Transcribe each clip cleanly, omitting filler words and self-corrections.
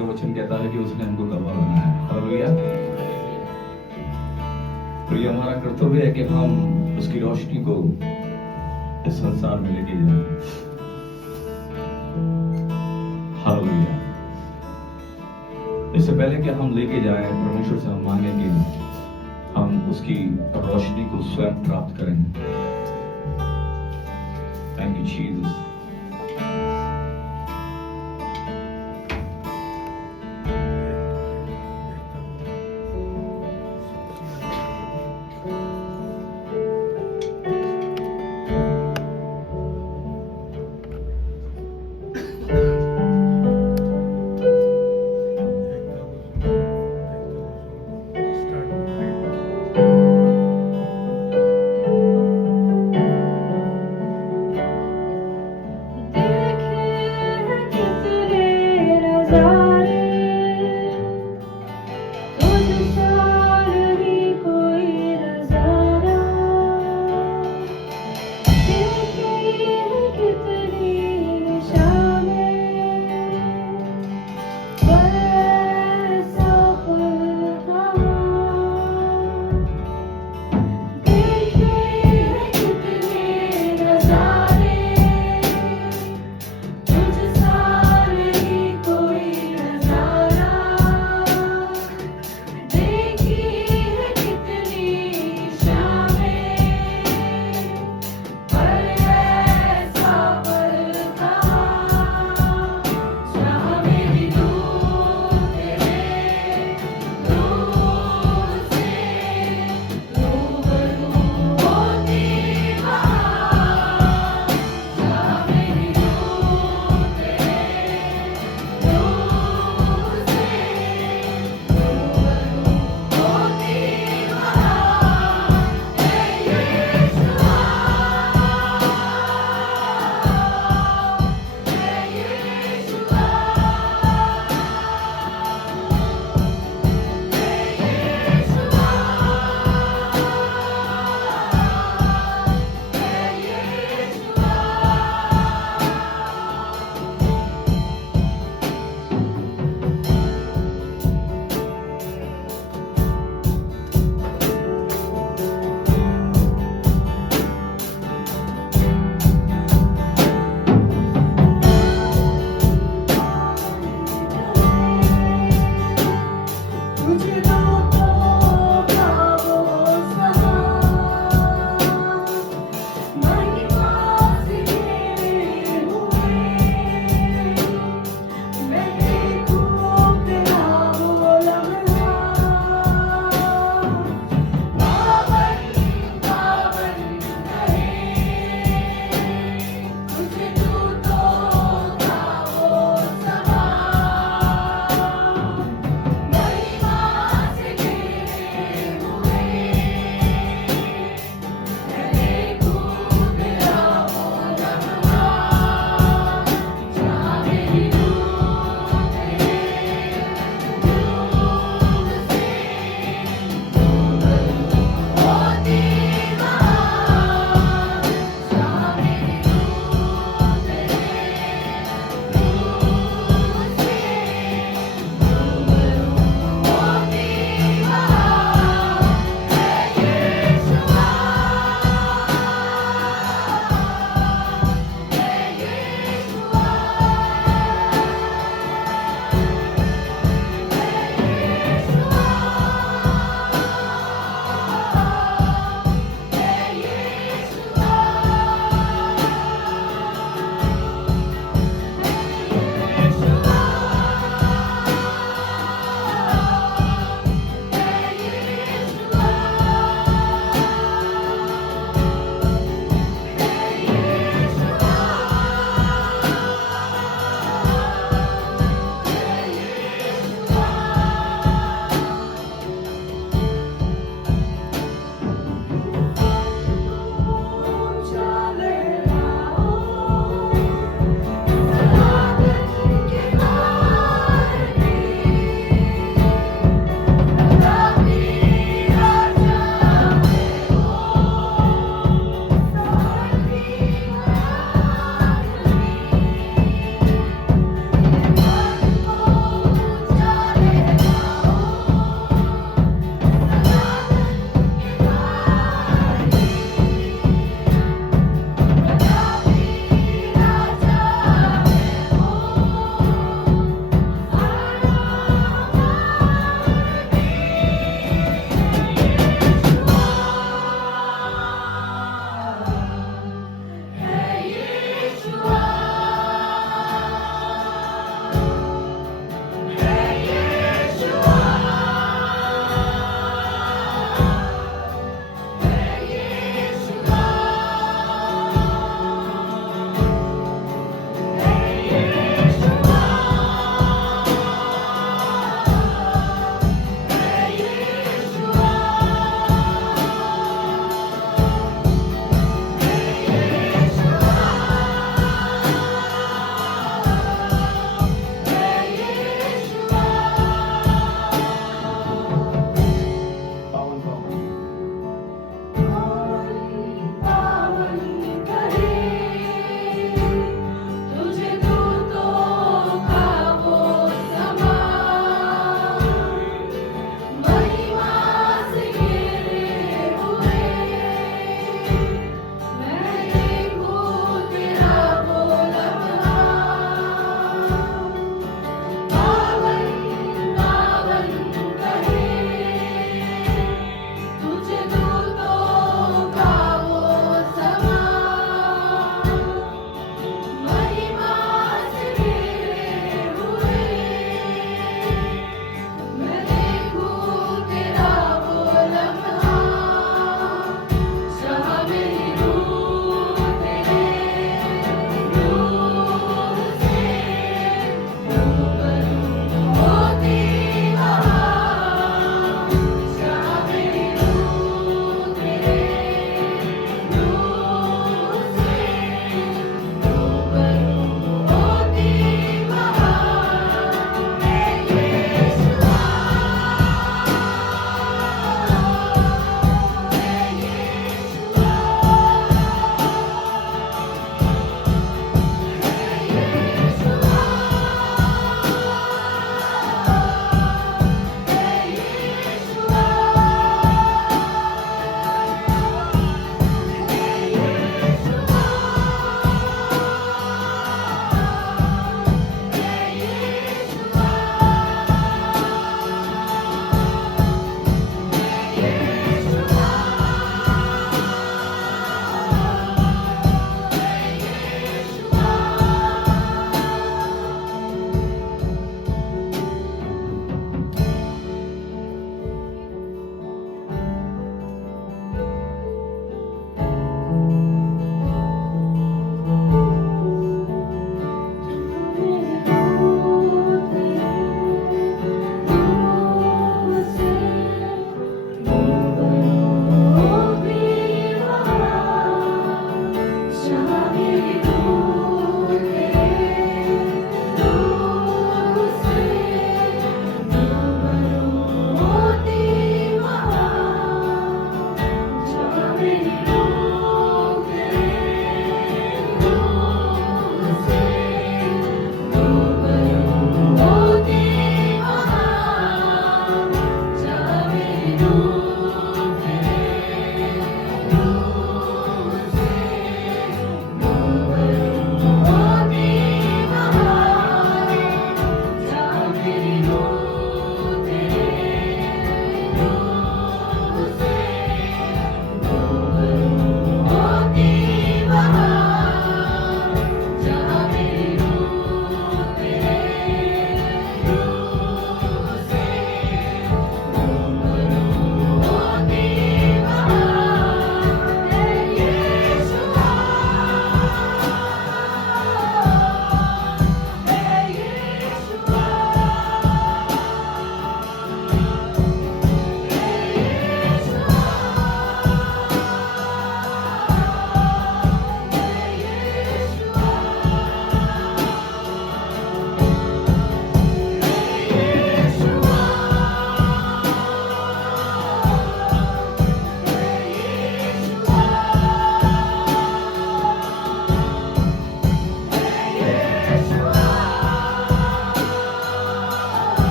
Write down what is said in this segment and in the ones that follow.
का वचन कहता है कि उसने हमको गवाह बनाया। हालेलुया। तो ये हमारा कर्तव्य है कि हम उसकी रोशनी को इस संसार में लेके जाएं। हालेलुया। इससे पहले कि हम लेके जाएं, परमेश्वर से हम मांगे कि हम उसकी रोशनी को स्वयं प्राप्त करें। Thank you Jesus.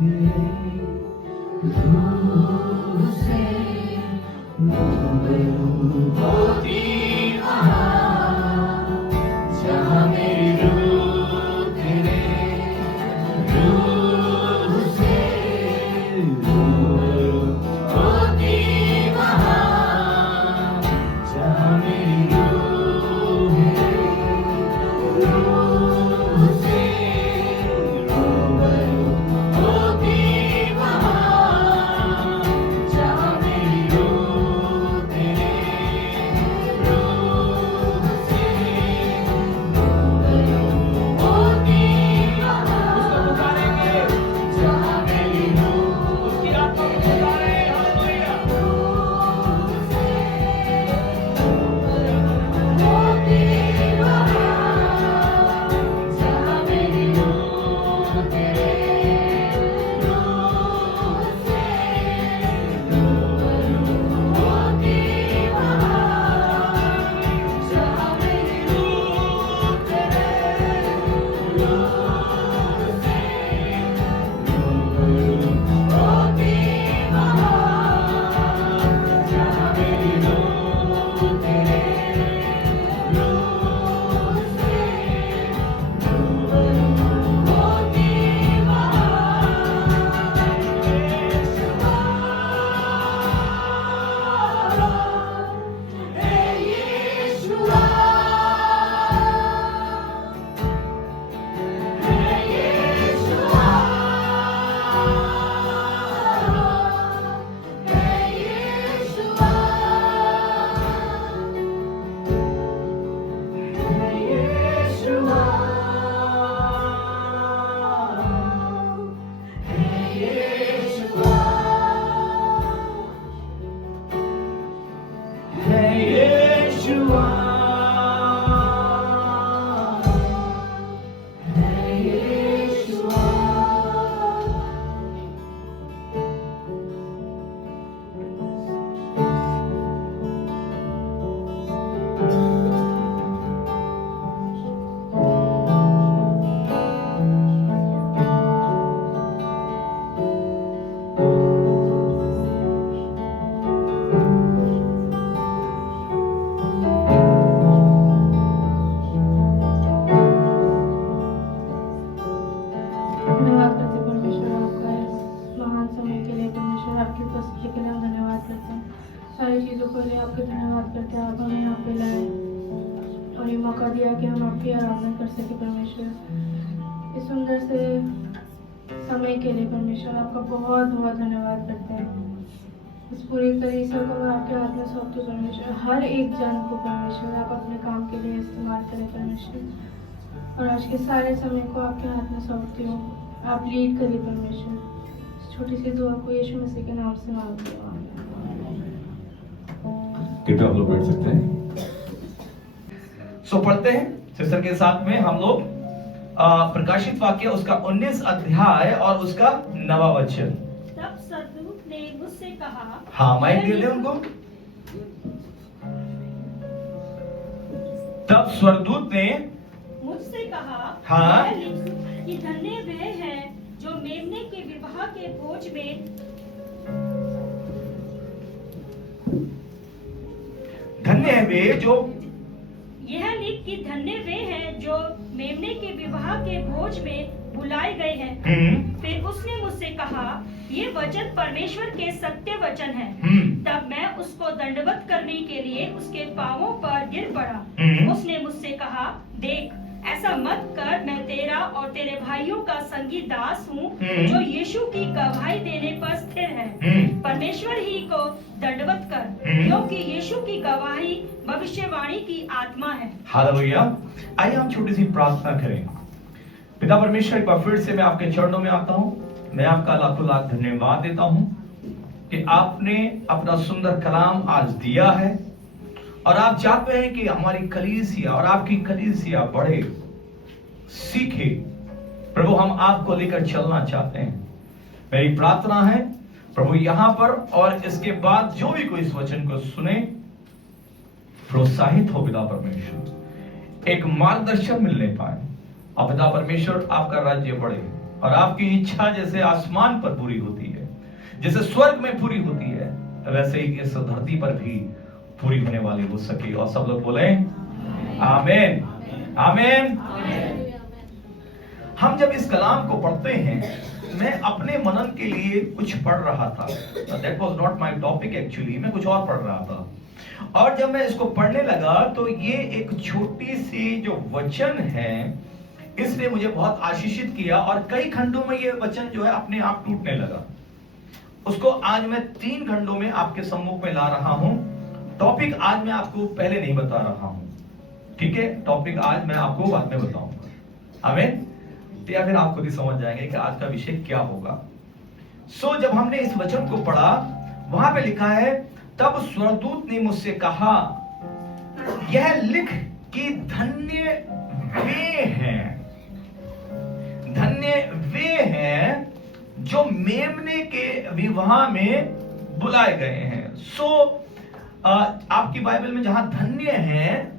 रूह से रूबरू होती वहाँ, जहाँ मेरी रूह तेरे रूह से रूबरू होती वहाँ, जहाँ मेरी रूह तेरे रूह से रूबरू होती वहाँ, जहाँ मेरी रूह तेरे रूह से रूबरू होती वहाँ। उसको पुकारेंगे, जहाँ मेरी रूह, उसकी आत्मा को पुकारे, हालेलुया। रूह से रूबरू होती वहाँ, जहाँ मेरी रूह तेरे रूह से रूबरू होती वहाँ, जहाँ मेरी रूह तेरे रूह से रूबरू होती वहाँ, जहाँ मेरी रूह तेरे रूह से रूबरू होती वहाँ। हे यीशुआ, हे यीशुआ, हे यीशुआ, हे यीशुआ, हे यीशुआ, हे यीशुआ, हे यीशुआ। धन्यवाद करते हैं परमेश्वर आपका इस महान समय के लिए। परमेश्वर आपकी उपस्थिति के लिए हम धन्यवाद करते हैं। सारी चीज़ों के लिए आपके धन्यवाद करते हैं। आप हमें यहाँ पे लाए और ये मौका दिया कि हम आपकी आराधना कर सके। परमेश्वर इस सुंदर से समय के लिए परमेश्वर आपका बहुत बहुत धन्यवाद करते हैं। इस पूरी कलीसिया को मैं आपके हाथ में सौंपती हूँ परमेश्वर। हर एक जन को परमेश्वर आप अपने काम के लिए इस्तेमाल करें परमेश्वर। और आज के सारे समय को आपके हाथ में सौंपती हूँ। आप लीड करिए परमेश्वर। इस छोटी सी दुआ को यीशु मसीह के नाम से मांगती हूँ, आमीन। कृपया आप लोग बैठ सकते हैं। सो पढ़ते हैं सिस्टर के साथ में हम लोग प्रकाशित वाक्य उसका 19 अध्याय और उसका 9वां वचन। तब सरदूत ने मुझसे कहा, हाँ माइक दे दे उनको। तब स्वर्गदूत ने मुझसे कहा, हाँ। यह लिख कि धन्य वे हैं जो मेमने के विवाह के भोज में धन्य है वे जो यह लिख कि धन्य वे हैं जो मेमने के विवाह के भोज में बुलाए गए हैं। फिर उसने मुझसे कहा, ये वचन परमेश्वर के सत्य वचन है। तब मैं उसको दंडवत करने के लिए उसके पांवों पर गिर पड़ा। उसने मुझसे कहा, देख, ऐसा मत कर, मैं तेरा और तेरे भाइयों का संगी दास हूँ जो यीशु की गवाही देने पर स्थिर है। परमेश्वर ही को दंडवत कर, क्योंकि यीशु की गवाही भविष्यवाणी की आत्मा है। हालेलुया। आइए हम छोटी सी प्रार्थना करें। पिता परमेश्वर, एक बार फिर से मैं आपके चरणों में आता हूँ। मैं आपका लाखों लाख धन्यवाद देता हूँ कि आपने अपना सुंदर कलाम आज दिया है और आप चाहते हैं कि हमारी कलीसिया और आपकी कलीसिया बढ़े, सीखे। प्रभु, हम आपको लेकर चलना चाहते हैं। मेरी प्रार्थना है प्रभु, यहां पर और इसके बाद जो भी कोई इस वचन को सुने, प्रोत्साहित हो पिता परमेश्वर, एक मार्गदर्शन मिलने पाए। और पिता परमेश्वर, आपका राज्य बढ़े, और आपकी इच्छा जैसे आसमान पर पूरी होती है, जैसे स्वर्ग में पूरी होती है, वैसे ही इस धरती पर भी पूरी होने वाली हो सके। और सब लोग बोले आमीन, आमीन। हम जब इस कलाम को पढ़ते हैं, मैं अपने मनन के लिए कुछ पढ़ रहा था। That was not my topic actually, मैं कुछ और पढ़ रहा था। और जब मैं इसको पढ़ने लगा तो ये एक छोटी सी जो वचन है, इसने मुझे बहुत आशीषित किया और कई खंडों में ये वचन जो है अपने आप टूटने लगा। उसको आज मैं 3 खंडों में आपके सम्मुख में ला रहा हूं। टॉपिक आज मैं आपको पहले नहीं बता रहा हूं, ठीक है? टॉपिक आज मैं आपको बाद में बताऊंगा, आमीन। या फिर आप खुद ही समझ जाएंगे कि आज का विषय क्या होगा। जब हमने इस वचन को पढ़ा, वहां पे लिखा है, तब स्वर्गदूत ने मुझसे कहा, यह लिख कि धन्य वे हैं, धन्य वे हैं जो मेमने के विवाह में बुलाए गए हैं। आपकी बाइबल में जहां धन्य है,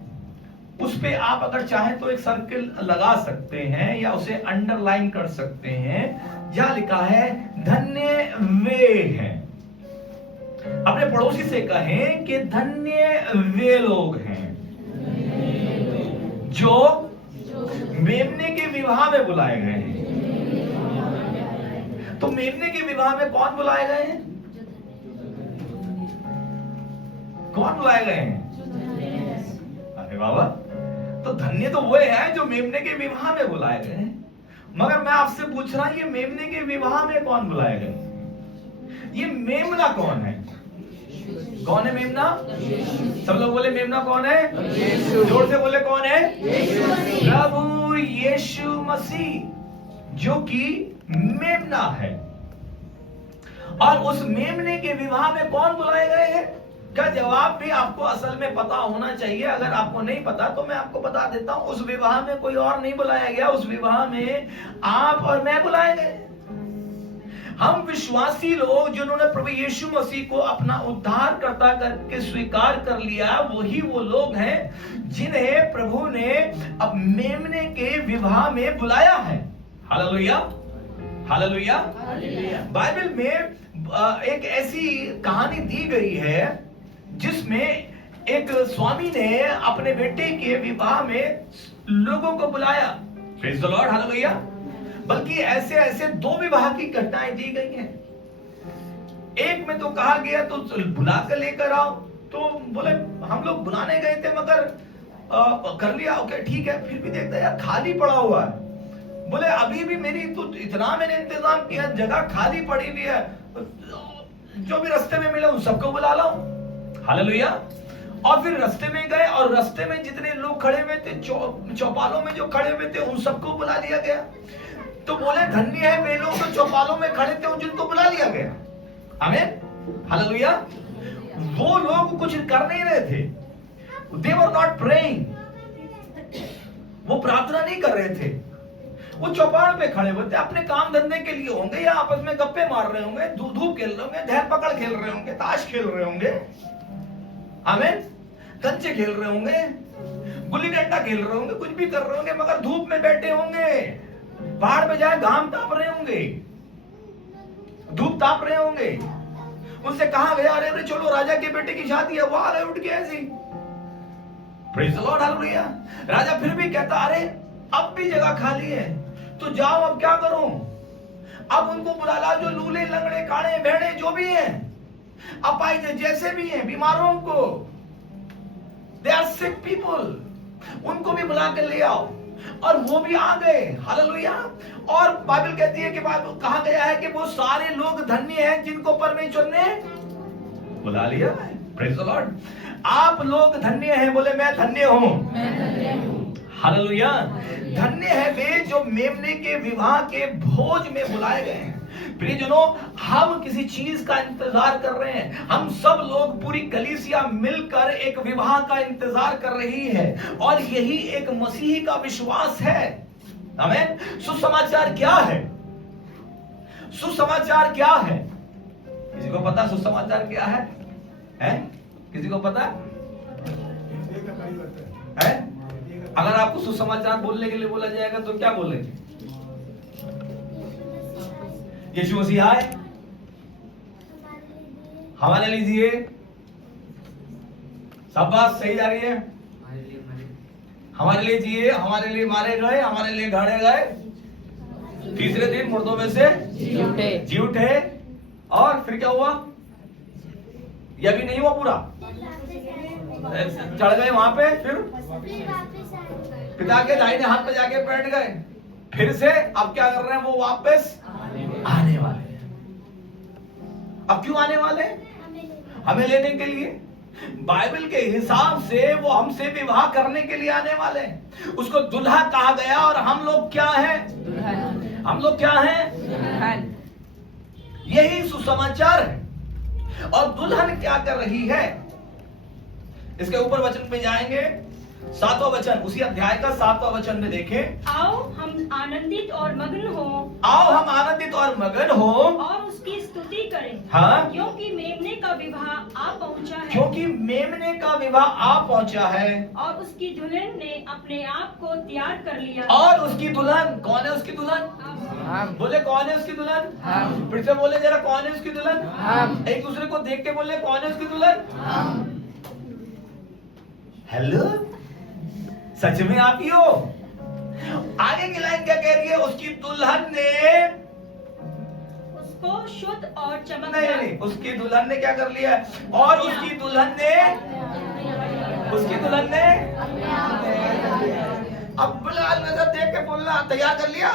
उस पे आप अगर चाहें तो एक सर्कल लगा सकते हैं या उसे अंडरलाइन कर सकते हैं। जहां लिखा है धन्य वे हैं, अपने पड़ोसी से कहें कि धन्य वे लोग हैं जो मेमने के विवाह में बुलाए गए हैं। तो मेमने के विवाह में कौन बुलाए गए हैं? कौन बुलाए गए हैं? अरे बाबा, तो धन्य तो वो है जो मेमने के विवाह में बुलाए गए हैं। मगर मैं आपसे पूछ रहा हूं, ये मेमने के विवाह में कौन बुलाए गए? ये मेमना कौन है? कौन है मेमना? सब लोग बोले मेमना कौन है? जोर से बोले कौन है? प्रभु यीशु मसीह, जो कि मेमना है। और उस मेमने के विवाह में कौन बुलाए गए हैं का जवाब भी आपको असल में पता होना चाहिए। अगर आपको नहीं पता तो मैं आपको बता देता हूं, उस विवाह में कोई और नहीं बुलाया गया, उस विवाह में आप और मैं बुलाए गए। हम विश्वासी लोग जिन्होंने प्रभु यीशु मसीह को अपना उद्धारकर्ता करके स्वीकार कर लिया, वही वो लोग हैं जिन्हें प्रभु ने अब मेमने के विवाह में बुलाया है। Hallelujah, hallelujah. बाइबल में एक ऐसी कहानी दी गई है जिसमें एक स्वामी ने अपने बेटे के विवाह में लोगों को बुलाया। Praise the lord, hallelujah. बल्कि ऐसे ऐसे 2 विवाह की घटनाएं दी गई हैं। एक में तो कहा गया तो बुला कर लेकर आओ, तो बोले हम लोग बुलाने गए थे मगर कर लिया, ओके ठीक है। फिर भी देखता यार खाली पड़ा हुआ है। बोले अभी भी मेरी तो इतना मैंने इंतजाम किया, जगह खाली पड़ी हुई है, जो भी रास्ते में मिले उन सबको बुला लो। हालेलुया। और फिर रास्ते में गए और रास्ते में जितने लोग खड़े हुए थे, चौपालों में जो खड़े हुए थे, उन सबको बुला लिया गया। तो बोले धन्य है वे लोग जो चौपालों में खड़े थे, जिनको बुला लिया गया। आमीन, हालेलुया। वो लोग कुछ कर नहीं रहे थे, they were not praying, वो प्रार्थना नहीं कर रहे थे। वो चौपाल पे खड़े हुए थे, अपने काम धंधे के लिए होंगे या आपस में गप्पे मार रहे होंगे, धूप खेल रहे होंगे, धैर पकड़ खेल रहे होंगे, ताश खेल रहे होंगे, आमीन, कंचे खेल रहे होंगे, गुल्ली डंडा खेल रहे होंगे, कुछ भी कर रहे होंगे, मगर धूप में बैठे होंगे। पहाड़ पे जाए घाम ताप रहे होंगे, धूप ताप रहे होंगे। उनसे कहा गया अरे अरे चलो राजा के बेटे की शादी है, वो आ रहे उठ के ऐसी। Praise the lord, hallelujah. राजा फिर भी कहता अरे अब भी जगह खाली है, तो जाओ अब क्या करूं। अब उनको बुला ला जो लूले लंगड़े काड़े भेड़े जो भी हैं, अपाहिज जैसे भी हैं, बीमारों को, दे आर सिक पीपल, उनको भी बुला के ले आओ। और वो भी आ गए, हालेलुया। और बाइबल कहती है कि कहा गया है कि वो सारे लोग धन्य हैं जिनको परमेश्वर ने बुला लिया है। Praise the Lord. आप लोग धन्य हैं, बोले मैं धन्य हूं, हालेलुया। धन्य है वे जो मेमने के विवाह के भोज में बुलाए गए हैं। प्रियजनों, हम किसी चीज का इंतजार कर रहे हैं। हम सब लोग, पूरी कलीसिया मिलकर एक विवाह का इंतजार कर रही है, और यही एक मसीही का विश्वास है। आमीन। सुसमाचार क्या है? सुसमाचार क्या है? किसी को पता सुसमाचार क्या है? किसी को पता है? अगर आपको सुसमाचार बोलने के लिए बोला जाएगा तो क्या बोलेंगे? यीशु मसीह आए हमारे लिए दिए। सब बात सही जा रही है। हमारे लिए जिए, हमारे लिए मारे गए, हमारे लिए गाड़े गए, तीसरे दिन मुर्दों में से जी उठे। और फिर क्या हुआ? यह भी नहीं हुआ पूरा, चढ़ गए वहां पे, फिर पिता के दाहिने हाथ पे जाके बैठ गए। फिर से अब क्या कर रहे हैं? वो वापस आने वाले हैं। अब क्यों आने वाले? हमें लेने के लिए। बाइबल के हिसाब से वो हमसे विवाह करने के लिए आने वाले हैं। उसको दुल्हा कहा गया और हम लोग क्या हैं? हम लोग क्या हैं? यही सुसमाचार है। और दुल्हन क्या कर रही है? इसके ऊपर वचन पे जाएंगे, 7वां वचन, उसी अध्याय का 7वां वचन में देखें। आओ हम आनंदित और मग्न हो, आओ हम आनंदित और मगन हो और उसकी स्तुति करें। हाँ, क्योंकि मेमने का विवाह आ पहुंचा है, क्योंकि मेमने का विवाह आ पहुंचा है और उसकी दुल्हन ने अपने आप को तैयार कर लिया। और उसकी दुल्हन कौन है? उसकी दुल्हन बोले कौन है उसकी दुल्हन? फिर से बोले जरा, कौन है उसकी दुल्हन? एक दूसरे को देख के बोले, कौन है उसकी दुल्हन? हेलो, सच में आप ही हो? आगे की लाइन क्या कह रही है? उसकी दुल्हन ने उसको शुद्ध और नहीं, चमकदार, नहीं, उसकी दुल्हन ने क्या कर लिया? और उसकी दुल्हन ने अब बिलाल नजर देख के बोलना, तैयार कर लिया?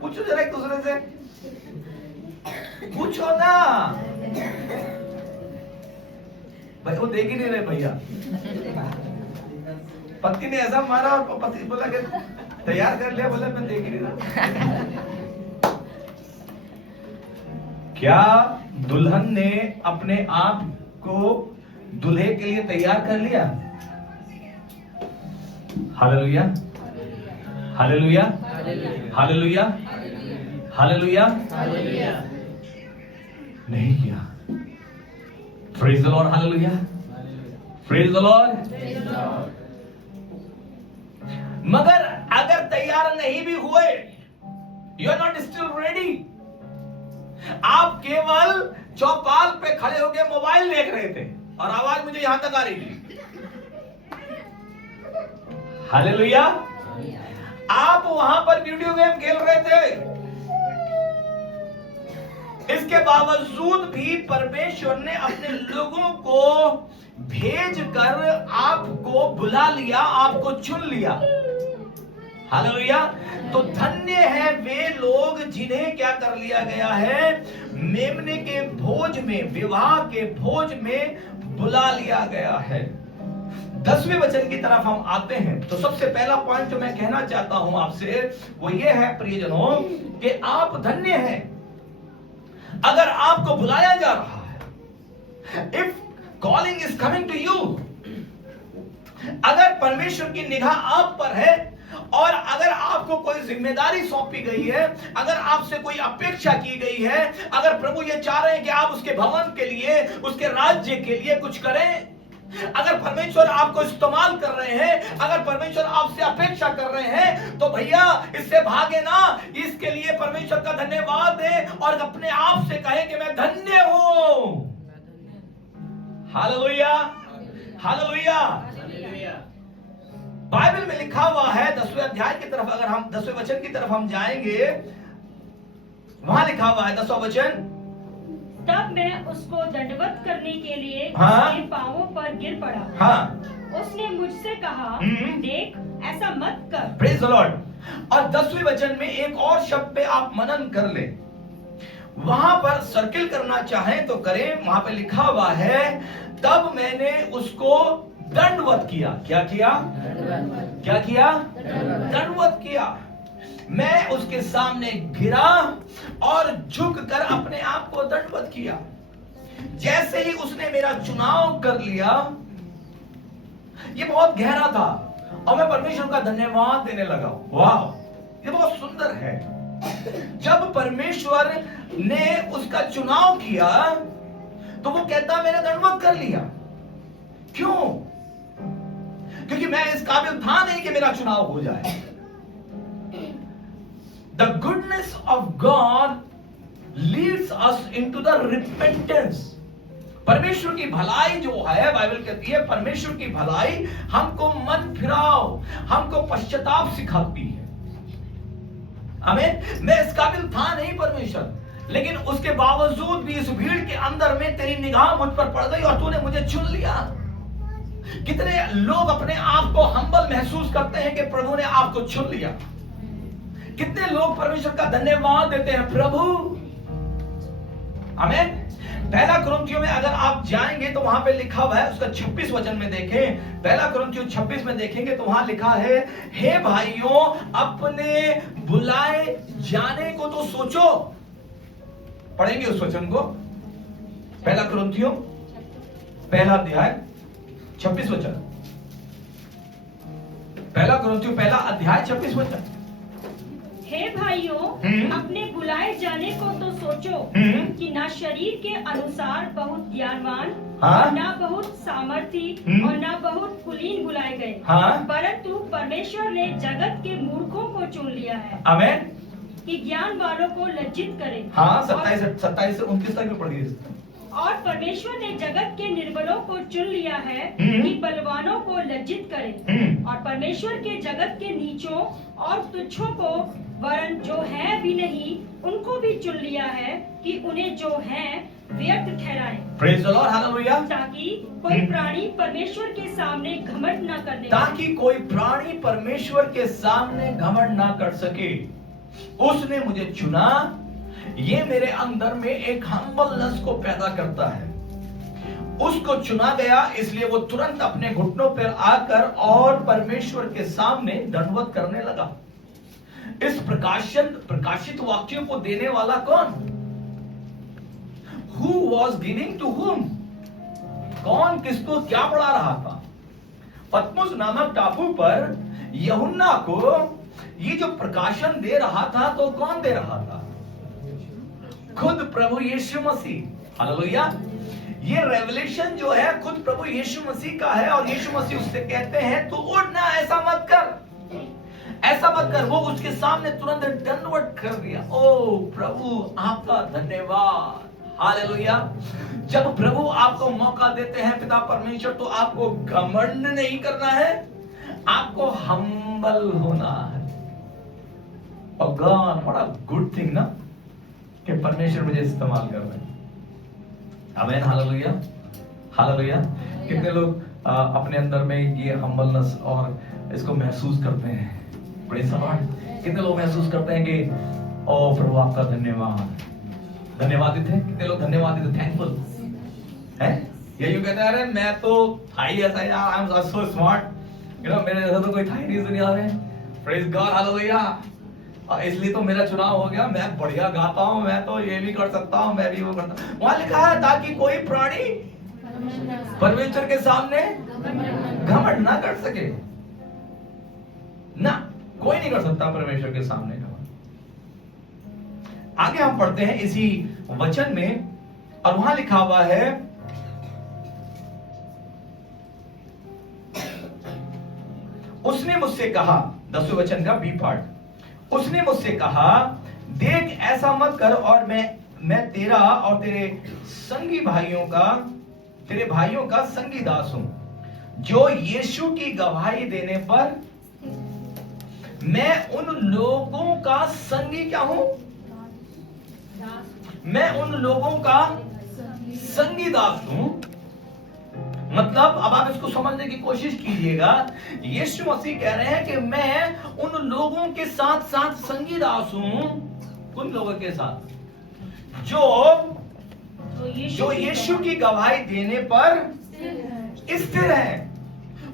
पूछो जरा एक दूसरे से, पूछो ना भाई। वो देख ही नहीं रहे भैया। पति ने ऐसा मारा और पति बोला कि तैयार कर लिया, बोला मैं देख ही नहीं रहा। क्या दुल्हन ने अपने आप को दूल्हे के लिए तैयार कर लिया? Hallelujah, hallelujah, hallelujah, hallelujah. नहीं किया। Praise the lord, hallelujah, praise the lord. मगर अगर तैयार नहीं भी हुए, you are not still ready, आप केवल चौपाल पे खड़े होकर मोबाइल देख रहे थे और आवाज मुझे यहां तक आ रही थी। हालेलुया। आप वहां पर वीडियो गेम खेल रहे थे, इसके बावजूद भी परमेश्वर ने अपने लोगों को भेजकर आपको बुला लिया, आपको चुन लिया। हालेलुया। तो धन्य है वे लोग जिन्हें क्या कर लिया गया है? मेमने के भोज में, विवाह के भोज में बुला लिया गया है। 10वें वचन की तरफ हम आते हैं। तो सबसे पहला पॉइंट जो मैं कहना चाहता हूं आपसे वो ये है प्रियजनों, कि आप धन्य हैं अगर आपको बुलाया जा रहा है। If calling is coming to you, अगर परमेश्वर की निगाह आप पर है और अगर आपको कोई जिम्मेदारी सौंपी गई है, अगर आपसे कोई अपेक्षा की गई है, अगर प्रभु ये चाह रहे हैं कि आप उसके भवन के लिए, उसके राज्य के लिए कुछ करें, अगर परमेश्वर आपको इस्तेमाल कर रहे हैं, अगर परमेश्वर आपसे अपेक्षा कर रहे हैं, तो भैया इससे भागे ना। इसके लिए परमेश्वर का धन्यवाद दें और अपने आप से कहें कि मैं धन्य हूं। Hallelujah, hallelujah. बाइबल में लिखा हुआ है 10वें अध्याय की तरफ, अगर हम 10वें वचन की तरफ हम जाएंगे, वहां लिखा हुआ है 10वां वचन। तब मैं उसको दंडवत करने के लिए उसके पांवों पर गिर पड़ा। हाँ, उसने मुझसे कहा, देख ऐसा मत कर। Praise the Lord. और 10वें वचन में एक और शब्द पे आप मनन कर ले, वहां पर सर्किल करना चाहें तो करें। वहां पे लिखा हुआ है, तब मैंने उसको दंडवत किया। क्या किया? क्या किया? दंडवत किया। मैं उसके सामने गिरा और झुककर अपने आप को दंडवत किया। जैसे ही उसने मेरा चुनाव कर लिया, ये बहुत गहरा था और मैं परमेश्वर का धन्यवाद देने लगा। वाह, ये बहुत सुंदर है। जब परमेश्वर ने उसका चुनाव किया तो वो कहता मैंने दंडवत कर लिया। क्यों? क्योंकि मैं इस काबिल था नहीं कि मेरा चुनाव हो जाए। The goodness of God us into the repentance. परमेश्वर की भलाई जो है, बाइबल कहती है परमेश्वर की भलाई हमको मन फिराओ, हमको पश्चाताप सिखाती है। आमीन। मैं इस काबिल था नहीं परमेश्वर, लेकिन उसके बावजूद भी इस भीड़ के अंदर में तेरी निगाह मुझ पर पड़ गई और तूने मुझे चुन लिया। कितने लोग अपने आप को हम्बल महसूस करते हैं कि प्रभु ने आपको चुन लिया। कितने लोग परमेश्वर का धन्यवाद देते हैं, प्रभु। आमीन। पहला कुरिन्थियों में अगर आप जाएंगे तो वहां पे लिखा हुआ है, उसका 26 वचन में देखें, पहला कुरिन्थियों 26 में देखेंगे तो वहां लिखा है, हे भाइयों अपने बुलाए जाने को तो सोचो। पढ़ेंगे उस वचन को, पहला कुरिन्थियों पहला अध्याय 26 वचन, पहला कुरिन्थियों पहला अध्याय 26 वचन। हे भाइयों अपने बुलाए जाने को तो सोचो कि ना शरीर के अनुसार बहुत ज्ञानवान और ना बहुत सामर्थी और ना बहुत कुलीन बुलाए गए, परंतु परमेश्वर ने जगत के मूर्खों को चुन लिया है। आमीन। कि ज्ञान वालों को लज्जित करे। 27 से 29 तक भी पढ़िए। और परमेश्वर ने जगत के निर्बलों को चुन लिया है कि बलवानों को लज्जित करे, और परमेश्वर के जगत के नीचों और तुच्छों को वरन जो है भी नहीं उनको भी चुन लिया है कि उन्हें जो है व्यर्थ ठहराए। Praise the lord, hallelujah. ताकि कोई प्राणी परमेश्वर के सामने घमंड न करने, ताकि कोई प्राणी परमेश्वर के सामने घमंड ना कर सके। उसने मुझे चुना, ये मेरे अंदर में एक हम्बलनेस को पैदा करता है। उसको चुना गया, इसलिए वो तुरंत अपने घुटनों पर आकर और परमेश्वर के सामने दंडवत करने लगा। इस प्रकाशित वाक्यों को देने वाला कौन? Who was giving to whom? कौन किसको क्या पढ़ा रहा था? पतमुस नामक टापू पर यूहन्ना को ये जो प्रकाशन दे रहा था, तो कौन दे रहा था? खुद प्रभु यीशु मसीह। हालेलुया। ये रेवलेशन जो है खुद प्रभु यीशु मसीह का है, और यीशु मसीह उससे कहते हैं तू उठ ना, ऐसा मत कर, ऐसा मत कर। वो उसके सामने तुरंत दंडवत कर दिया। ओ प्रभु आपका धन्यवाद। हालेलुया। जब प्रभु आपको मौका देते हैं पिता परमेश्वर, तो आपको घमंड नहीं करना है, आपको हम्बल होना है। और God, what a good thing ना, कि परमेश्वर मुझे इस्तेमाल कर रहे हैं। आमीन। Hallelujah, hallelujah. कितने लोग अपने अंदर में ये हम्बलनेस और इसको महसूस करते हैं? Praise the Lord. कितने लोग महसूस करते हैं कि ओ प्रभु आपका धन्यवाद, धन्यवादित है? कितने लोग धन्यवादित है, थैंकफुल है? ये यूं कहते हैं, अरे मैं तो था ही ऐसा यार, I am so smart, you know, मेरे जैसा तो कोई था ही नहीं इस दुनिया में। Praise God, hallelujah. इसलिए तो मेरा चुनाव हो गया, मैं बढ़िया गाता हूँ, मैं तो ये भी कर सकता हूँ, मैं भी वो करता हूँ। वहां लिखा है ताकि कोई प्राणी परमेश्वर के सामने घमंड ना कर सके ना। कोई नहीं कर सकता परमेश्वर के सामने घमंड। आगे हम पढ़ते हैं इसी वचन में, और वहां लिखा हुआ है, उसने मुझसे कहा, 10वें वचन का बी पार्ट, उसने मुझसे कहा देख ऐसा मत कर, और मैं तेरा और तेरे भाइयों का संगी दास हूं, जो यीशु की गवाही देने पर मैं उन लोगों का संगी क्या हूं? मैं उन लोगों का संगी दास हूं। मतलब अब आप इसको समझने की कोशिश कीजिएगा। यीशु मसीह कह रहे हैं कि मैं उन लोगों के साथ साथ संगी दास हूं। उन लोगों के साथ जो यीशु की गवाही देने पर स्थिर है।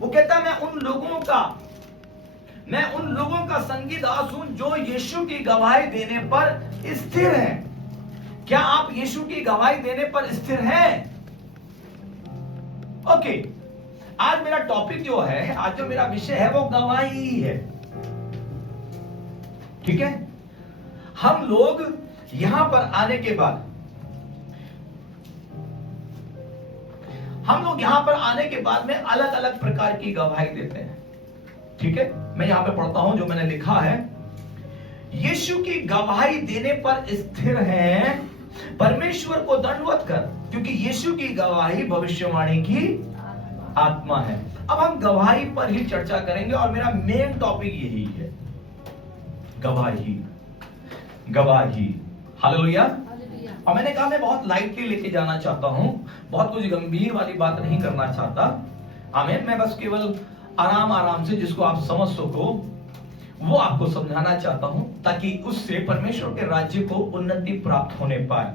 वो कहता है मैं उन लोगों का संगी दास हूं जो यीशु की गवाही देने पर स्थिर है। क्या आप यीशु की गवाही देने पर स्थिर हैं? ओके, आज मेरा टॉपिक जो है, आज जो मेरा विषय है वो गवाही है। ठीक है। हम लोग यहां पर आने के बाद में अलग अलग प्रकार की गवाही देते हैं। ठीक है, मैं यहां पे पढ़ता हूं जो मैंने लिखा है। यीशु की गवाही देने पर स्थिर हैं, परमेश्वर को दंडवत कर, क्योंकि यीशु की गवाही भविष्यवाणी की आत्मा है। अब हम गवाही पर ही चर्चा करेंगे और मेरा मेन टॉपिक यही है, गवाही। गवाही, हालेलुया। और मैंने कहा मैं बहुत लाइटली लेके जाना चाहता हूं, बहुत कुछ गंभीर वाली बात नहीं करना चाहता। आमीन। मैं बस केवल आराम आराम से जिसको आप समझ सको वो आपको समझाना चाहता हूं, ताकि उससे परमेश्वर के राज्य को उन्नति प्राप्त होने पाए।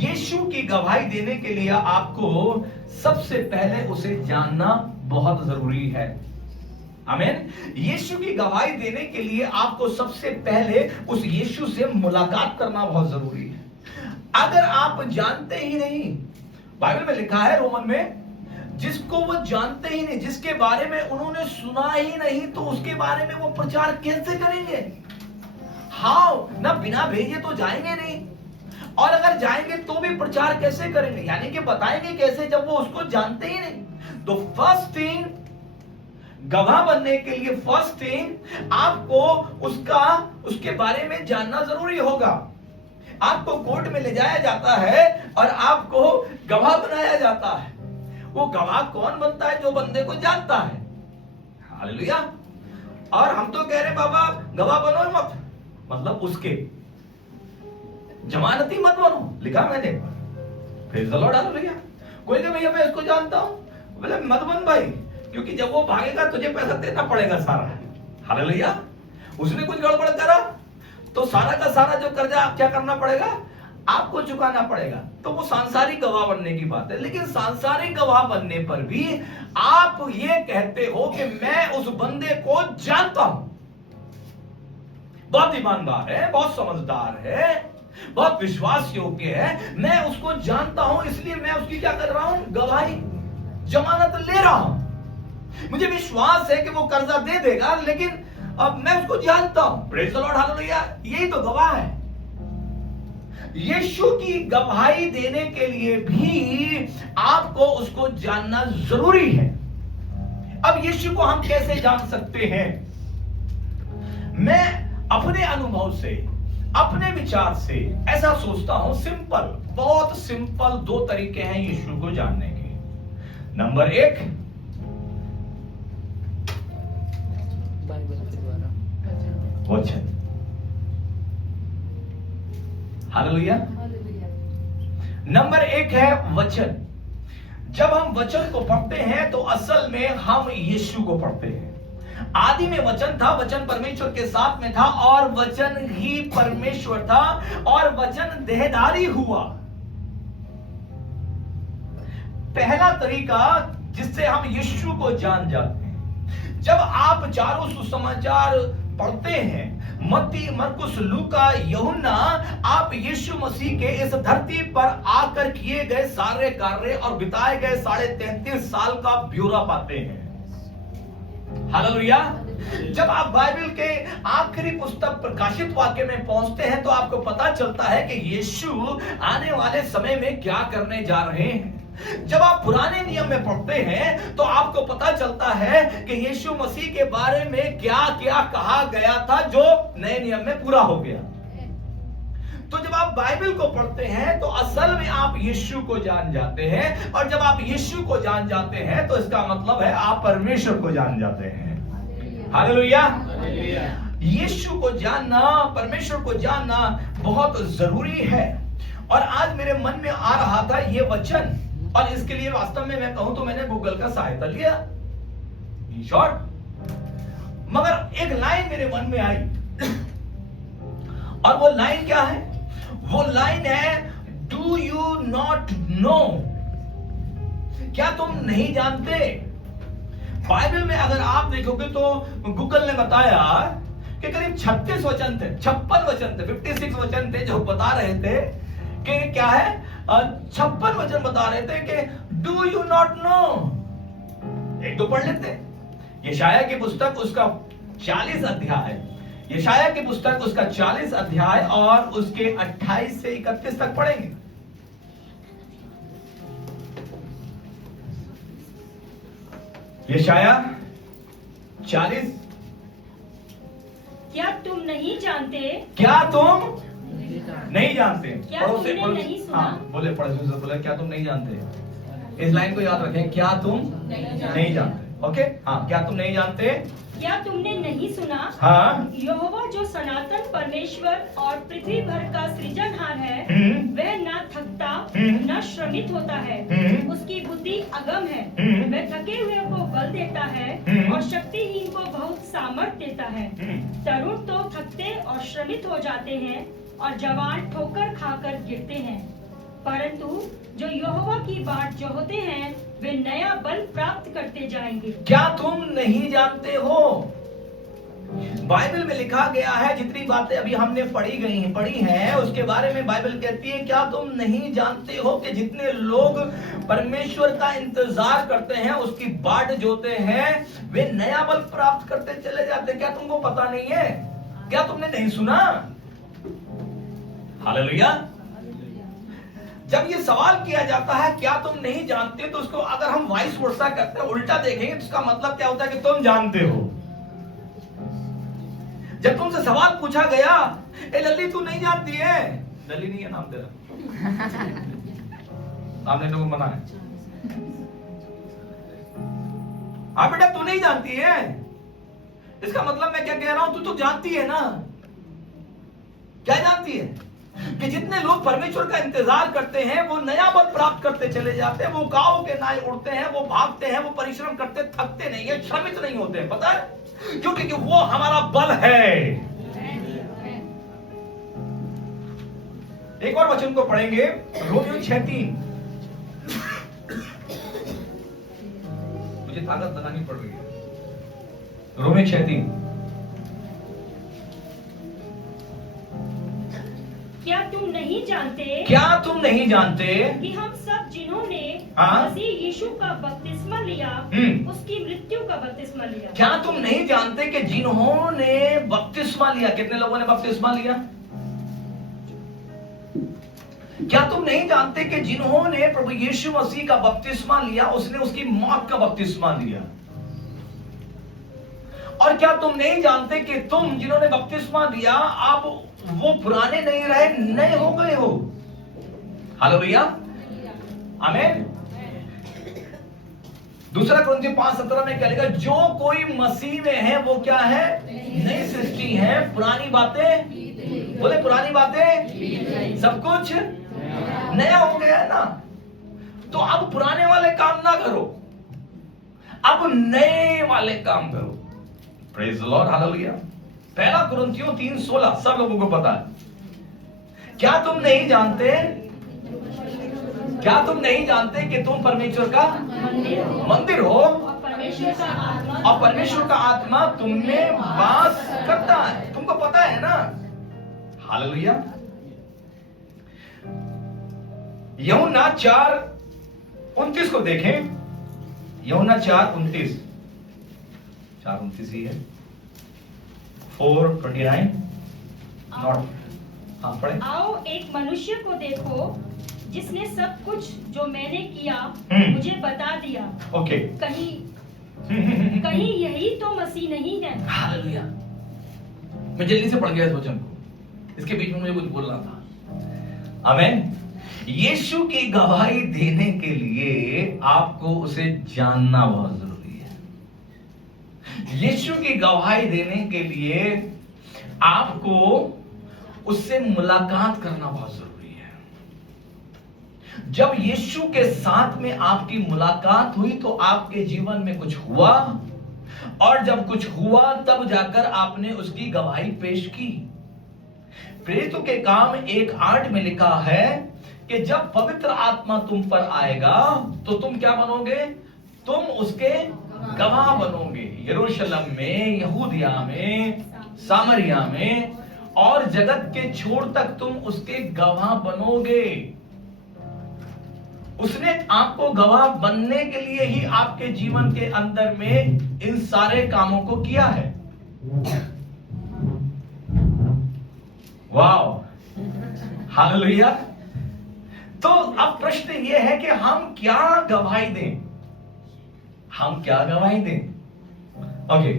यीशु की गवाही देने के लिए आपको सबसे पहले उसे जानना बहुत जरूरी है। आमीन। यीशु की गवाही देने के लिए आपको सबसे पहले उस यीशु से मुलाकात करना बहुत जरूरी है। अगर आप जानते ही नहीं, बाइबल में लिखा है रोमन में, जिसको वो जानते ही नहीं, जिसके बारे में उन्होंने सुना ही नहीं, तो उसके बारे में वो प्रचार कैसे करेंगे? हाउ ना, बिना भेजे तो जाएंगे नहीं, और अगर जाएंगे तो भी प्रचार कैसे करेंगे, यानी कि बताएंगे कैसे जब वो उसको जानते ही नहीं। तो फर्स्ट थिंग, गवाह बनने के लिए फर्स्ट थिंग आपको उसके बारे में जानना जरूरी होगा। आपको कोर्ट में ले जाया जाता है और आपको गवाह बनाया जाता है। वो गवाह कौन बनता है? जो बंदे को जानता है। हालेलुया। और हम तो कह रहे बाबा गवाह बनो मत, मतलब उसके जमानती मत बनो, लिखा मैंने। Praise the lord, hallelujah. कोई कहे भैया मैं इसको जानता हूं, बोले मत बन भाई, क्योंकि जब वो भागेगा तुझे पैसा देना पड़ेगा सारा। हालेलुया। उसने कुछ गड़बड़ करा तो सारा का सारा जो कर्जा क्या करना पड़ेगा? आपको चुकाना पड़ेगा। तो वो सांसारिक गवाह बनने की बात है। लेकिन सांसारिक गवाह बनने पर भी आप ये कहते हो कि मैं उस बंदे को जानता हूं, बहुत ईमानदार है, बहुत समझदार है, बहुत विश्वास योग्य है, मैं उसको जानता हूं, इसलिए मैं उसकी क्या कर रहा हूं? गवाही, जमानत ले रहा हूं। मुझे विश्वास है कि वो कर्जा दे देगा, लेकिन अब मैं उसको जानता हूं। Praise the lord, hallelujah. यही तो गवाह है। यीशु की गवाही देने के लिए भी आपको उसको जानना जरूरी है। अब यीशु को हम कैसे जान सकते हैं? मैं अपने अनुभव से, अपने विचार से ऐसा सोचता हूं, सिंपल, बहुत सिंपल दो तरीके हैं यीशु को जानने के। नंबर एक, वचन। हालेलुया। नंबर एक है वचन। जब हम वचन को पढ़ते हैं तो असल में हम यीशु को पढ़ते हैं। आदि में वचन था, वचन परमेश्वर के साथ में था और वचन ही परमेश्वर था और वचन देहधारी हुआ। पहला तरीका जिससे हम यीशु को जान जाते हैं, जब आप चारों सुसमाचार पढ़ते हैं, मत्ती, मरकुस, लूका, यूहन्ना, आप यीशु मसीह के इस धरती पर आकर किए गए सारे कार्य और बिताए गए 33.5 साल का ब्यौरा पाते हैं। हालेलुया। जब आप बाइबल के आखिरी पुस्तक प्रकाशित वाक्य में पहुंचते हैं तो आपको पता चलता है कि यीशु आने वाले समय में क्या करने जा रहे हैं। जब आप पुराने नियम में पढ़ते हैं तो आपको पता चलता है कि यीशु मसीह के बारे में क्या क्या कहा गया था जो नए नियम में पूरा हो गया। तो जब आप बाइबल को पढ़ते हैं तो असल में आप यीशु को जान जाते हैं, और जब आप यीशु को जान जाते हैं तो इसका मतलब है आप परमेश्वर को जान जाते हैं। हालेलुया। यीशु को जानना, परमेश्वर को जानना बहुत जरूरी है। और आज मेरे मन में आ रहा था ये वचन, और इसके लिए वास्तव में मैं कहूं तो मैंने गूगल का सहायता लिया, शॉर्ट, मगर एक लाइन मेरे मन में आई, और वो लाइन क्या है? वो लाइन है, डू यू नॉट नो? क्या तुम नहीं जानते? बाइबल में अगर आप देखोगे तो गूगल ने बताया कि करीब 36 वचन थे, 56 वचन थे, 56 वचन थे जो बता रहे थे कि क्या है, 56 वचन बता रहे थे कि डू यू नॉट नो। एक तो पढ़ लेते हैं। यशाया की पुस्तक उसका 40 अध्याय, यशाया की पुस्तक उसका 40 अध्याय और उसके 28 से 31 तक पढ़ेंगे। यशाया 40। क्या तुम नहीं जानते? क्या तुम नहीं जानते। क्या पड़ोस से तुमने नहीं सुना? हाँ, बोले पड़ोसी से बोले क्या तुम नहीं जानते। इस लाइन को याद रखें, क्या तुम नहीं जानते। ओके, हाँ, क्या तुम नहीं जानते। क्या तुमने नहीं सुना? हाँ, यहोवा जो सनातन परमेश्वर और पृथ्वी भर का सृजनहार है, वह न थकता न श्रमित होता है। उसकी बुद्धि अगम है। वह थके हुए को बल देता है और शक्तिहीन को बहुत सामर्थ्य देता है। तरुण तो थकते और श्रमित हो जाते हैं और जवान ठोकर खाकर गिरते हैं, परंतु जो यहोवा की बाट जोहते हैं वे नया बल प्राप्त करते जाएंगे। क्या तुम नहीं जानते हो। बाइबल में लिखा गया है, जितनी बातें अभी हमने पढ़ी हैं उसके बारे में बाइबल कहती है, क्या तुम नहीं जानते हो कि जितने लोग परमेश्वर का इंतजार करते हैं, उसकी बाट जोते हैं, वे नया बल प्राप्त करते चले जाते। क्या तुमको पता नहीं है? क्या तुमने नहीं सुना? हालेलुया। जब ये सवाल किया जाता है क्या तुम नहीं जानते, तो उसको अगर हम वाइस वर्सा करते हैं, उल्टा देखेंगे, तो उसका मतलब क्या होता है कि तुम जानते हो। जब तुमसे सवाल पूछा गया, ए लल्ली तू नहीं जानती है, लल्ली नहीं है नाम तेरा, नाम लेने को मना है। हाँ बेटा तू नहीं जानती है, इसका मतलब मैं क्या कह रहा हूं, तू तो जानती है ना। क्या जानती है? कि जितने लोग परमेश्वर का इंतजार करते हैं वो नया बल प्राप्त करते चले जाते हैं। वो गाँव के नाय उड़ते हैं, वो भागते हैं, वो परिश्रम करते, थकते नहीं है, श्रमित नहीं होते हैं। पता है क्योंकि वो हमारा बल है। एक और वचन को पढ़ेंगे, रोमियो 6:3। मुझे ताकत लगानी पड़ रही है। रोमियो 6:3। क्या तुम नहीं जानते? क्या तुम नहीं जानते कि हम सब जिन्होंने हाँ? मसीह यीशु का बपतिस्मा लिया, उसकी मृत्यु का बपतिस्मा लिया। क्या तुम नहीं जानते कि जिन्होंने बपतिस्मा लिया, कितने लोगों ने बपतिस्मा लिया? क्या तुम नहीं जानते कि जिन्होंने प्रभु यीशु मसीह का बपतिस्मा लिया, उसने उसकी मौत का बपतिस्मा लिया। और क्या तुम नहीं जानते कि तुम जिन्होंने बपतिस्मा लिया, आप वो पुराने नहीं रहे, नए हो गए हो। हालेलुया, आमीन। दूसरा कुरिन्थियों 5:17 में क्या लिखा? जो कोई मसीह में है वो क्या है? नई सृष्टि है। पुरानी बातें, बोले पुरानी बातें, सब कुछ नया हो गया है ना। तो अब पुराने वाले काम ना करो, अब नए वाले काम करो। Praise the lord, hallelujah. पहला कुरिन्थियों 3:16 सब लोगों को पता है। क्या तुम नहीं जानते, क्या तुम नहीं जानते कि तुम परमेश्वर का मंदिर हो और परमेश्वर का आत्मा तुम में वास करता है। तुमको पता है ना। हालेलुया। यूहन्ना 4:29 को देखें। यूहन्ना 4:29 ही है। 4:29 नॉट, हाँ पढ़े। आओ एक मनुष्य को देखो जिसने सब कुछ जो मैंने किया मुझे बता दिया। ओके। कहीं यही तो मसीह नहीं है। हालेलुया। मैं जल्दी से पढ़ गया इस वचन को, इसके बीच में मुझे कुछ बोलना था। आमीन। यीशु की गवाही देने के लिए आपको उसे जानना बहुत जरूरी है। यीशु की गवाही देने के लिए आपको उससे मुलाकात करना बहुत जरूरी है। जब यीशु के साथ में आपकी मुलाकात हुई तो आपके जीवन में कुछ हुआ, और जब कुछ हुआ तब जाकर आपने उसकी गवाही पेश की। प्रेरितों के काम 1:8 में लिखा है कि जब पवित्र आत्मा तुम पर आएगा तो तुम क्या बनोगे? तुम उसके गवाह बनोगे। यरूशलेम में, यहूदिया में, सामरिया में और जगत के छोर तक तुम उसके गवाह बनोगे। उसने आपको गवाह बनने के लिए ही आपके जीवन के अंदर में इन सारे कामों को किया है। वाह, हालेलुया। तो अब प्रश्न यह है कि हम क्या गवाही दें? हम क्या गवाही दें? ओके,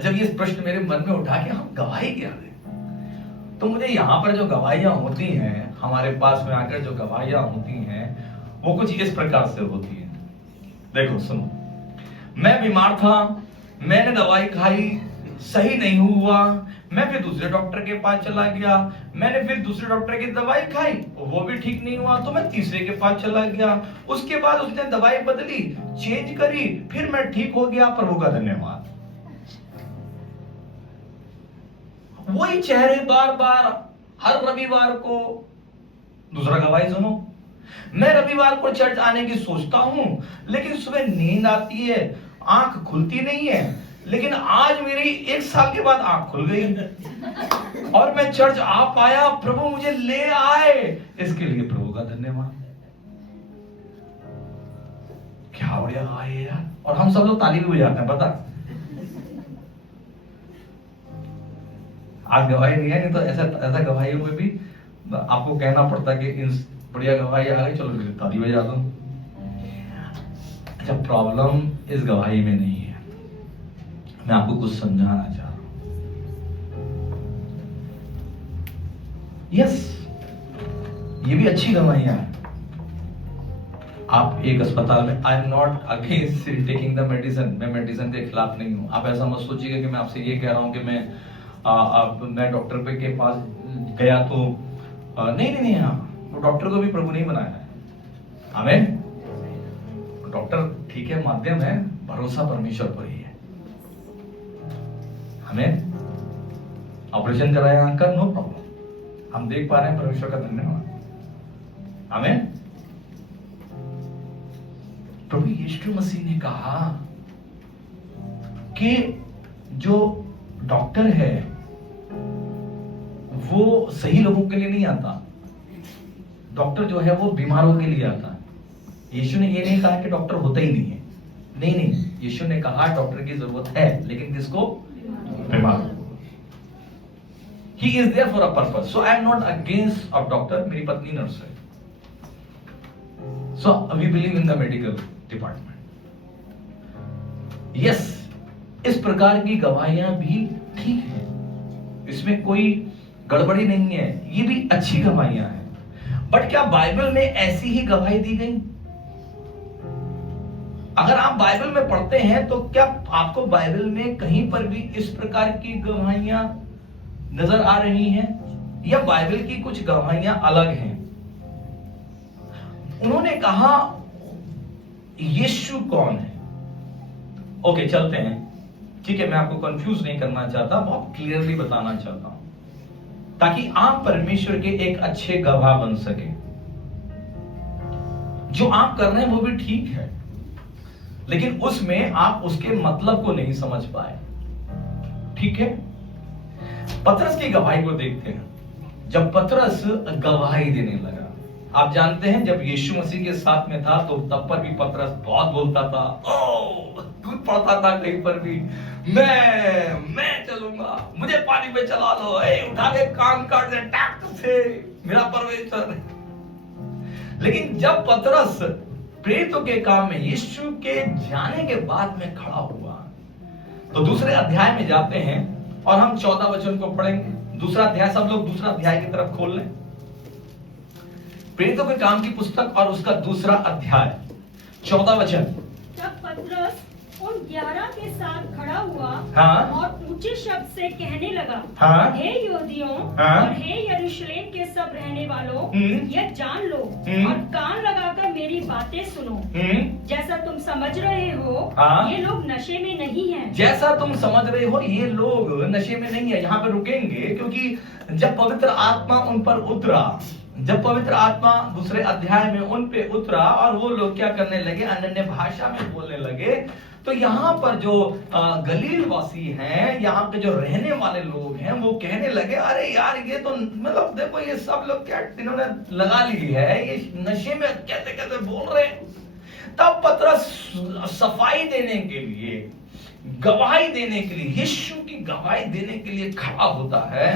जब ये प्रश्न मेरे मन में उठा कि हम गवाही क्या दें, तो मुझे यहाँ पर जो गवाहियां होती हैं, हमारे पास में आकर जो गवाहियां होती हैं, वो कुछ इस प्रकार से होती है। देखो सुनो, मैं बीमार था, मैंने दवाई खाई, सही नहीं हुआ, मैं फिर दूसरे डॉक्टर के पास चला गया, मैंने फिर दूसरे डॉक्टर की दवाई खाई, वो भी ठीक नहीं हुआ, तो मैं तीसरे के पास चला गया, उसके बाद उसने दवाई बदली, चेंज करी, फिर मैं ठीक हो गया। प्रभु का धन्यवाद। वही चेहरे बार बार हर रविवार को। दूसरा गवाही सुनो, मैं रविवार को चर्च आने की सोचता हूं, लेकिन सुबह नींद आती है, आंख खुलती नहीं है, लेकिन आज मेरी 1 साल के बाद आंख खुल गई और मैं चर्च आ पाया। प्रभु मुझे ले आए, इसके लिए प्रभु का धन्यवाद। क्या बढ़िया गवाही है यार। और हम सब लोग ताली भी बजाते हैं, पता। आज गवाही नहीं है, नहीं तो ऐसा गवाहियों में भी आपको कहना पड़ता कि इन बढ़िया गवाही आ गई, चलो फिर ताली बजा दो। अच्छा, प्रॉब्लम इस गवाही में नहीं है, मैं आपको कुछ समझाना चाह रहा हूं। यस, ये भी अच्छी गवाहियां हैं। आप एक अस्पताल में, I am not against taking the medicine, मैं मेडिसिन के खिलाफ नहीं हूं। आप ऐसा मत सोचिएगा कि मैं आपसे ये कह रहा हूं कि मैं डॉक्टर पे के पास गया तो नहीं, हाँ, वो डॉक्टर को भी प्रभु नहीं बनाया है। आमीन। डॉक्टर ठीक है, माध्यम है, भरोसा परमेश्वर पर ही है। हमें ऑपरेशन कराया आंख का, नो प्रॉब्लम, हम देख पा रहे हैं, परमेश्वर का धन्यवाद। आमीन। प्रभु यीशु मसीह ने कहा कि जो डॉक्टर है वो सही लोगों के लिए नहीं आता, डॉक्टर जो है वो बीमारों के लिए आता है। यीशु ने ये नहीं कहा कि डॉक्टर होता ही नहीं है, नहीं, यीशु ने कहा डॉक्टर की जरूरत है, लेकिन किसको? बीमार। He is there for a purpose. So I am not against of doctor. मेरी पत्नी नर्स है, so we believe in the medical department. Yes, इस प्रकार की गवाहियां भी ठीक है, इसमें कोई गड़बड़ी नहीं है, ये भी अच्छी गवाहियां हैं। बट क्या बाइबल में ऐसी ही गवाही दी गई? अगर आप बाइबल में पढ़ते हैं तो क्या आपको बाइबल में कहीं पर भी इस प्रकार की गवाहियां नजर आ रही हैं, या बाइबल की कुछ गवाहियां अलग हैं? उन्होंने कहा यीशु कौन है? ओके, चलते हैं, ठीक है। मैं आपको कंफ्यूज नहीं करना चाहता, बहुत क्लियरली बताना चाहता हूं, ताकि आप परमेश्वर के एक अच्छे गवाह बन सके। जो आप कर रहे हैं वो भी ठीक है, लेकिन उसमें आप उसके मतलब को नहीं समझ पाए, ठीक है। पतरस की गवाही को देखते हैं। जब पतरस गवाही देने लगा, आप जानते हैं जब यीशु मसीह के साथ में था तो तब पर भी पतरस बहुत बोलता था, दूध पड़ता था कहीं पर भी, मैं चलूंगा, मुझे पानी में चला लो, उठा के कान काट दे टैक से, मेरा परमेश्वर। लेकिन जब पतरस प्रेरितों के काम में यीशु के जाने के बाद में खड़ा हुआ, तो दूसरे अध्याय में जाते हैं और हम 14 वचन को पढ़ेंगे। दूसरा अध्याय, सब लोग दूसरा अध्याय की तरफ खोल लें। प्रेरितों के काम की पुस्तक और उसका दूसरा अध्याय 14 वचन। तब पतरस उन 11 के साथ खड़ा हुआ, हाँ? और ऊंचे शब्द से कहने लगा, हाँ? हे यहूदियों, हाँ? और हे यरूशलेम के सब रहने वालों, यह जान लो और कान लगाकर मेरी बातें सुनो। जैसा तुम समझ रहे हो, हाँ? ये लोग नशे में नहीं हैं। जैसा तुम समझ रहे हो ये लोग नशे में नहीं है। यहाँ पे रुकेंगे, क्योंकि जब पवित्र आत्मा उन पर उतरा, जब पवित्र आत्मा दूसरे अध्याय में उन पे उतरा और वो लोग क्या करने लगे? अन्य भाषा में बोलने लगे। तो यहाँ पर जो गलील वासी हैं, यहाँ पे जो रहने वाले लोग हैं, वो कहने लगे, अरे यार ये तो मतलब देखो ये सब लोग क्या इन्होंने लगा ली है, ये नशे में कैसे कैसे बोल रहे हैं। तब पतरस सफाई देने के लिए, गवाही देने के लिए, यीशु की गवाही देने के लिए खड़ा होता है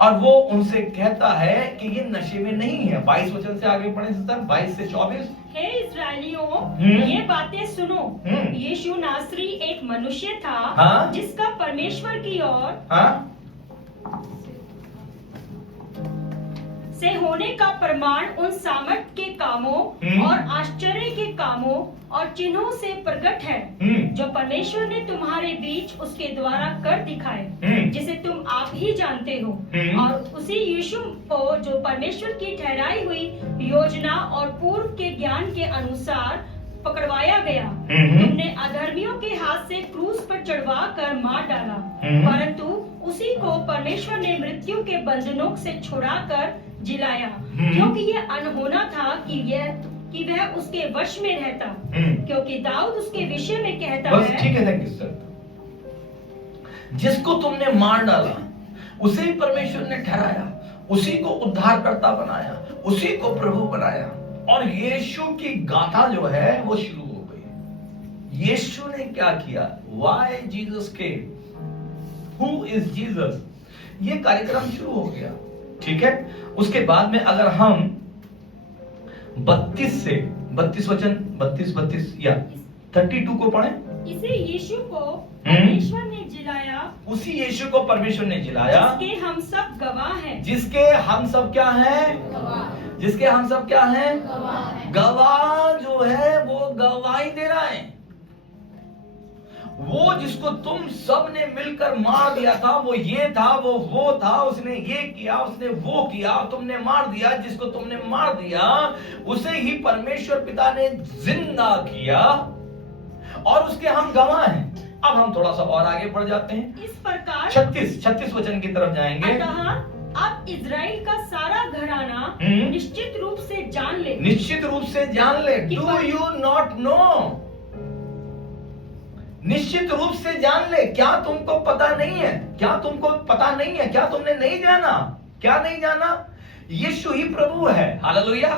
और वो उनसे कहता है कि ये नशे में नहीं है। 22 वचन से आगे पढ़े, 22 से 24। हे इस्राएलियों, ये बातें सुनो। यीशु नासरी एक मनुष्य था, हाँ? जिसका परमेश्वर की ओर, हाँ? से होने का प्रमाण उन सामर्थ के कामों और आश्चर्य के कामों और चिन्हों से प्रकट है जो परमेश्वर ने तुम्हारे बीच उसके द्वारा कर दिखाए, जिसे तुम आप ही जानते हो। और उसी यीशु को जो परमेश्वर की ठहराई हुई योजना और पूर्व के ज्ञान के अनुसार पकड़वाया गया, तुमने अधर्मियों के हाथ से क्रूस पर चढ़वा कर मार डाला, परंतु उसी को परमेश्वर ने मृत्यु के बंधनों से छुड़ाकर जिलाया, क्योंकि यह अनहोना था कि वह उसके वश में रहता, क्योंकि दाऊद उसके विषय में कहता बस है। ठीक है, थैंक यू सर। जिसको तुमने मार डाला उसे ही परमेश्वर ने ठहराया, उसी को उद्धारकर्ता बनाया, उसी को प्रभु बनाया, और यीशु की गाथा जो है वो शुरू हो गई। यीशु ने क्या किया? Why Jesus came, who is Jesus, ये कार्यक्रम शुरू हो गया। ठीक है, उसके बाद में अगर हम 32 से 32 वचन 32 या 32 को पढ़ें। इसी यीशु को परमेश्वर ने जिलाया, उसी यीशु को परमेश्वर ने जिलाया, जिसके हम सब गवाह हैं। जिसके हम सब क्या हैं? जिसके हम सब क्या हैं? गवाह जो है वो गवाही दे रहा है। वो जिसको तुम सब ने मिलकर मार दिया था, वो ये था, वो था, उसने ये किया, उसने वो किया, तुमने मार दिया। जिसको तुमने मार दिया उसे ही परमेश्वर पिता ने जिंदा किया, और उसके हम गवाह हैं। अब हम थोड़ा सा और आगे बढ़ जाते हैं, इस प्रकार 36 वचन की तरफ जाएंगे। अतः अब इजराइल का सारा घराना निश्चित रूप से जान ले, निश्चित रूप से जान ले। कि डू यू नॉट नो? निश्चित रूप से जान ले। क्या तुमको पता नहीं है? क्या तुमको पता नहीं है? क्या तुमने नहीं जाना? क्या नहीं जाना? यीशु ही प्रभु है। हालेलुया।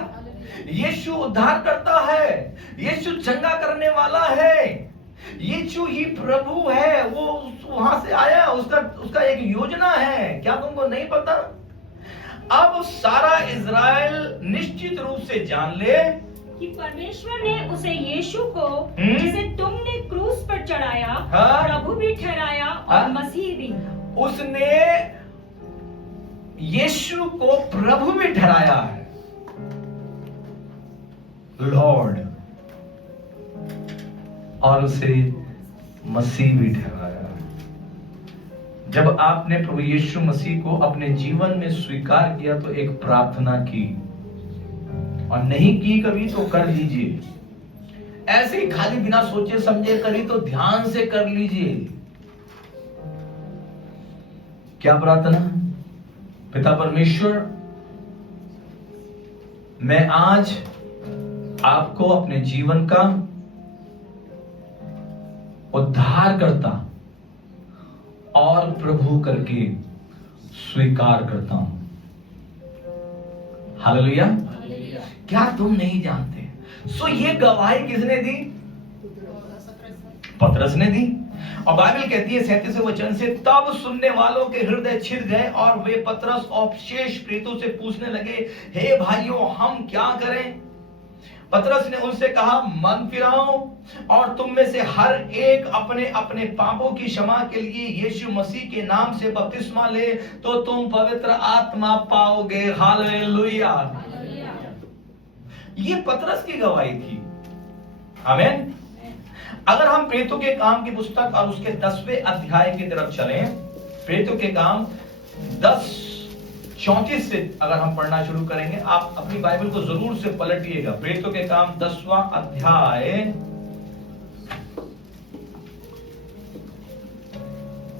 यीशु उद्धार करता है, यीशु चंगा करने वाला है, यीशु ही प्रभु है। वो वहां से आया, उसका एक योजना है। क्या तुमको नहीं पता? अब सारा इज़राइल निश्चित रूप से जान ले कि परमेश्वर ने उसे यीशु को, जिसे तुमने क्रूस पर चढ़ाया, हाँ? प्रभु भी ठहराया और हाँ? मसीह भी। उसने यीशु को प्रभु भी ठहराया है, लॉर्ड, और उसे मसीह भी ठहराया है। जब आपने प्रभु यीशु मसीह को अपने जीवन में स्वीकार किया तो एक प्रार्थना की, और नहीं की कभी तो कर लीजिए। ऐसे ही खाली बिना सोचे समझे करी तो ध्यान से कर लीजिए। क्या प्रार्थना? पिता परमेश्वर, मैं आज आपको अपने जीवन का उद्धार करता और प्रभु करके स्वीकार करता हूं। हालेलुया। क्या तुम नहीं जानते? सो ये गवाही किसने दी? पतरस ने दी। और बाइबल कहती है 37वें वचन से, तब सुनने वालों के हृदय छिद गए और वे पतरस और शेष प्रेरितों से पूछने लगे, हे भाइयों, हम क्या करें? पतरस ने उनसे कहा, मन फिराओ और तुम में से हर एक अपने अपने पापों की क्षमा के लिए यीशु मसीह के नाम से बपतिस्मा ले, तो तुम पवित्र आत्मा पाओगे। हालेलुया। ये पतरस की गवाही थी। आमीन। अगर हम प्रेरितों के काम की पुस्तक और उसके 10वें अध्याय की तरफ चलें, प्रेरितों के काम 10:34 से अगर हम पढ़ना शुरू करेंगे, आप अपनी बाइबल को जरूर से पलटिएगा। प्रेरितों के काम 10वां अध्याय।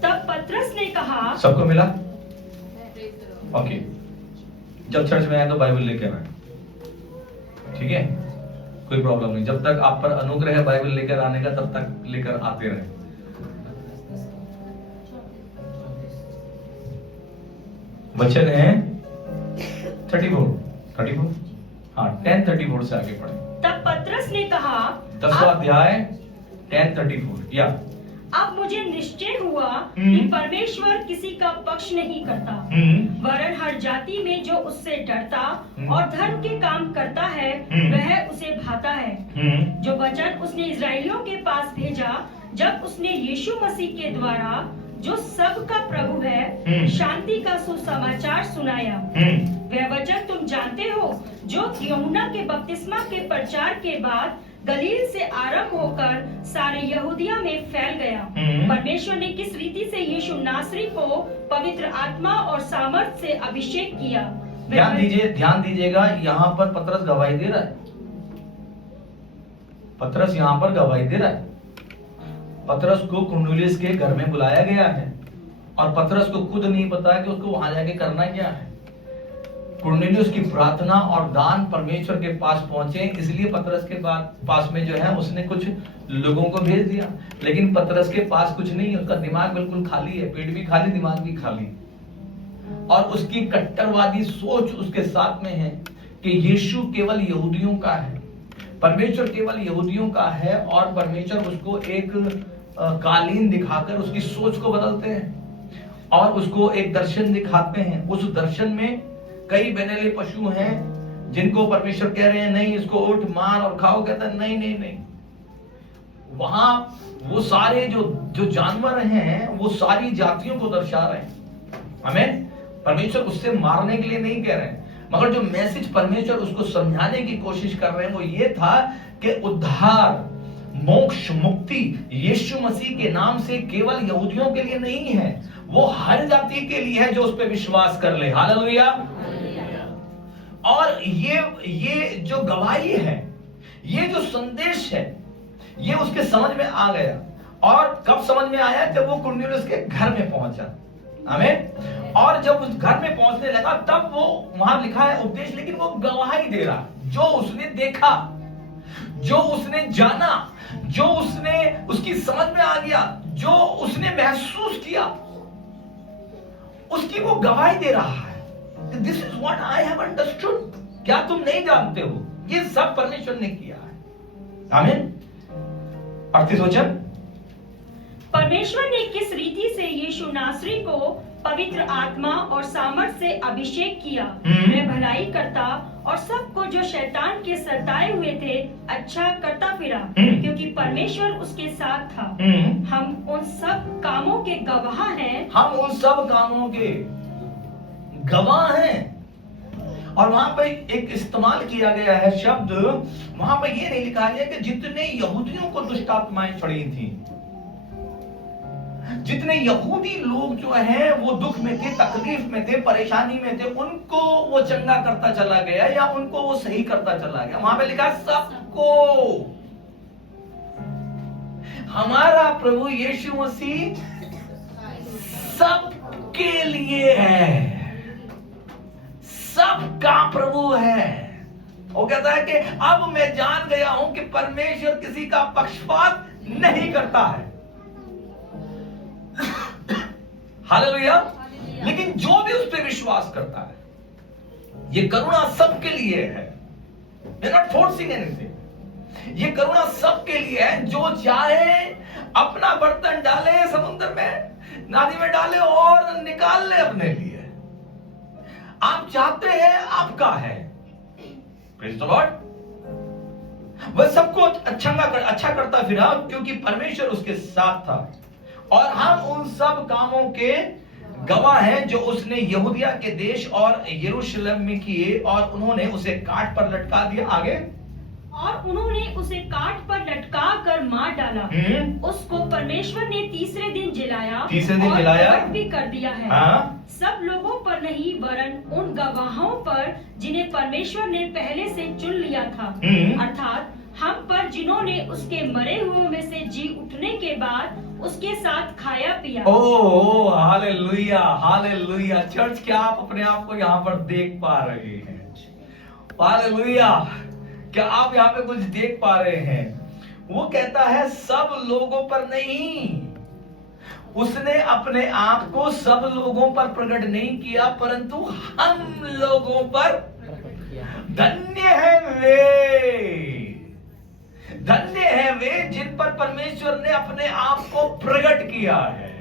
तब पतरस ने कहा, सबको मिला? ओके, जब चर्च में आए तो बाइबल लेकर आए, ठीक है? कोई प्रॉब्लम नहीं। जब तक आप पर अनुग्रह है बाइबल लेकर आने का, तब तक लेकर आते रहे। वचन है 34 हाँ 10:34 से आगे पढ़े। तब पतरस ने कहा, 10वां अध्याय 10:34 या अब मुझे निश्चय हुआ कि परमेश्वर किसी का पक्ष नहीं करता, वरन हर जाति में जो उससे डरता और धर्म के काम करता है वह उसे भाता है। जो वचन उसने इजराइलियों के पास भेजा जब उसने यीशु मसीह के द्वारा जो सबका प्रभु है शांति का सुसमाचार सुनाया। वह वचन तुम जानते हो जो यूहन्ना के बपतिस्मा के प्रचार के बाद गलील से आरंभ होकर सारे यहूदिया में फैल गया। परमेश्वर ने किस रीति से यीशु नासरी को पवित्र आत्मा और सामर्थ से अभिषेक किया। ध्यान दीजिएगा, यहाँ पर पतरस गवाही दे रहा है। पतरस यहाँ पर गवाही दे रहा है। पतरस को कुरनेलियुस के घर में बुलाया गया है और पतरस को खुद नहीं पता कि उसको वहां जाके करना क्या है। कुरनेलियुस की प्रार्थना और दान परमेश्वर के पास पहुंचे, इसलिए पतरस के पास में जो है उसने कुछ लोगों को भेज दिया। लेकिन पतरस के पास कुछ नहीं है, उसका दिमाग बिल्कुल खाली है, पेट भी खाली, दिमाग भी खाली। और उसकी कट्टरवादी सोच उसके साथ में है कि यीशु केवल यहूदियों का है, परमेश्वर केवल यहूदियों का है, और परमेश्वर उसको एक कालीन दिखाकर उसकी सोच को बदलते हैं और उसको एक दर्शन दिखाते हैं। उस दर्शन में कई बनेले पशु हैं जिनको परमेश्वर कह रहे हैं नहीं इसको उठ मार और खाओ, कहता है नहीं नहीं नहीं। वहां वो सारे जो जानवर हैं वो सारी जातियों को दर्शा रहे हैं। हमें परमेश्वर उससे मारने के लिए नहीं कह रहे हैं, मगर जो मैसेज परमेश्वर उसको समझाने की कोशिश कर रहे हैं वो ये था कि उद्धार, मोक्ष, मुक्ति यीशु मसीह के नाम से केवल यहूदियों के लिए नहीं है, वो हर जाति के लिए है जो उस पर विश्वास कर ले। हालेलुया। और ये जो गवाही है, ये जो संदेश है, ये उसके समझ में आ गया। और कब समझ में आया? जब वो कुरनेलियुस के घर में पहुंचा। आमीन। और जब उस घर में पहुंचने लगा तब वो, वहां लिखा है उपदेश, लेकिन वो गवाही दे रहा, जो उसने देखा, जो उसने जाना, जो उसकी समझ में आ गया, जो उसने महसूस किया, उसकी वो गवाही दे रहा है। This is what I have understood. क्या तुम नहीं जानते हो? ये सब परमेश्वर ने किया है। आमीन। 38 वचन, परमेश्वर ने किस रीति से यीशु नासरी को पवित्र आत्मा और सामर्थ से अभिषेक किया। वह भलाई करता और सबको जो शैतान के सताए हुए थे अच्छा करता फिरा, क्योंकि परमेश्वर उसके साथ था। हम उन सब कामों के गवाह हैं। हम उन सब कामों के गवाह हैं। और वहां पर एक इस्तेमाल किया गया है शब्द, वहां पर यह नहीं लिखा गया कि जितने यहूदियों को दुष्ट आत्माएं चढ़ी थी, जितने यहूदी लोग जो हैं वो दुख में थे, तकलीफ में थे, परेशानी में थे, उनको वो चंगा करता चला गया या उनको वो सही करता चला गया। वहां पे लिखा सबको। हमारा प्रभु यीशु मसीह सबके लिए है, सबका प्रभु है। वो कहता है कि अब मैं जान गया हूं कि परमेश्वर किसी का पक्षपात नहीं करता है। हालेलुया। लेकिन जो भी उस पर विश्वास करता है, ये करुणा सबके लिए है। They're not forcing anything। ये करुणा सबके लिए है। जो चाहे अपना बर्तन डाले समुद्र में, नदी में डाले और निकाल ले अपने लिए। आप चाहते हैं, आपका है। Praise the Lord। वह सबको अच्छा करता फिरा क्योंकि परमेश्वर उसके साथ था। और हम उन सब कामों के गवाह हैं जो उसने यहूदिया के देश और यरूशलेम में किए, और उन्होंने उसे काट पर लटका दिया। आगे, और उन्होंने उसे काट पर लटका कर मार डाला। उसको परमेश्वर ने तीसरे दिन जलाया और प्रकट भी कर दिया है। सब लोगों पर नहीं, वरन उन गवाहों पर जिन्हें परमेश्वर ने पहले से चुन लिया था, अर्थात हम पर, जिन्होंने उसके मरे हुए में से जी उठने के बाद उसके साथ खाया पिया। Oh hallelujah, hallelujah. चर्च, क्या आप अपने आप को यहाँ पर देख पा रहे हैं? हालेलुया। क्या आप यहाँ पे कुछ देख पा रहे हैं? वो कहता है सब लोगों पर नहीं। उसने अपने आप को सब लोगों पर प्रकट नहीं किया, परंतु हम लोगों पर। धन्य है वे, धन्य है वे जिन पर परमेश्वर ने अपने आप को प्रकट किया है।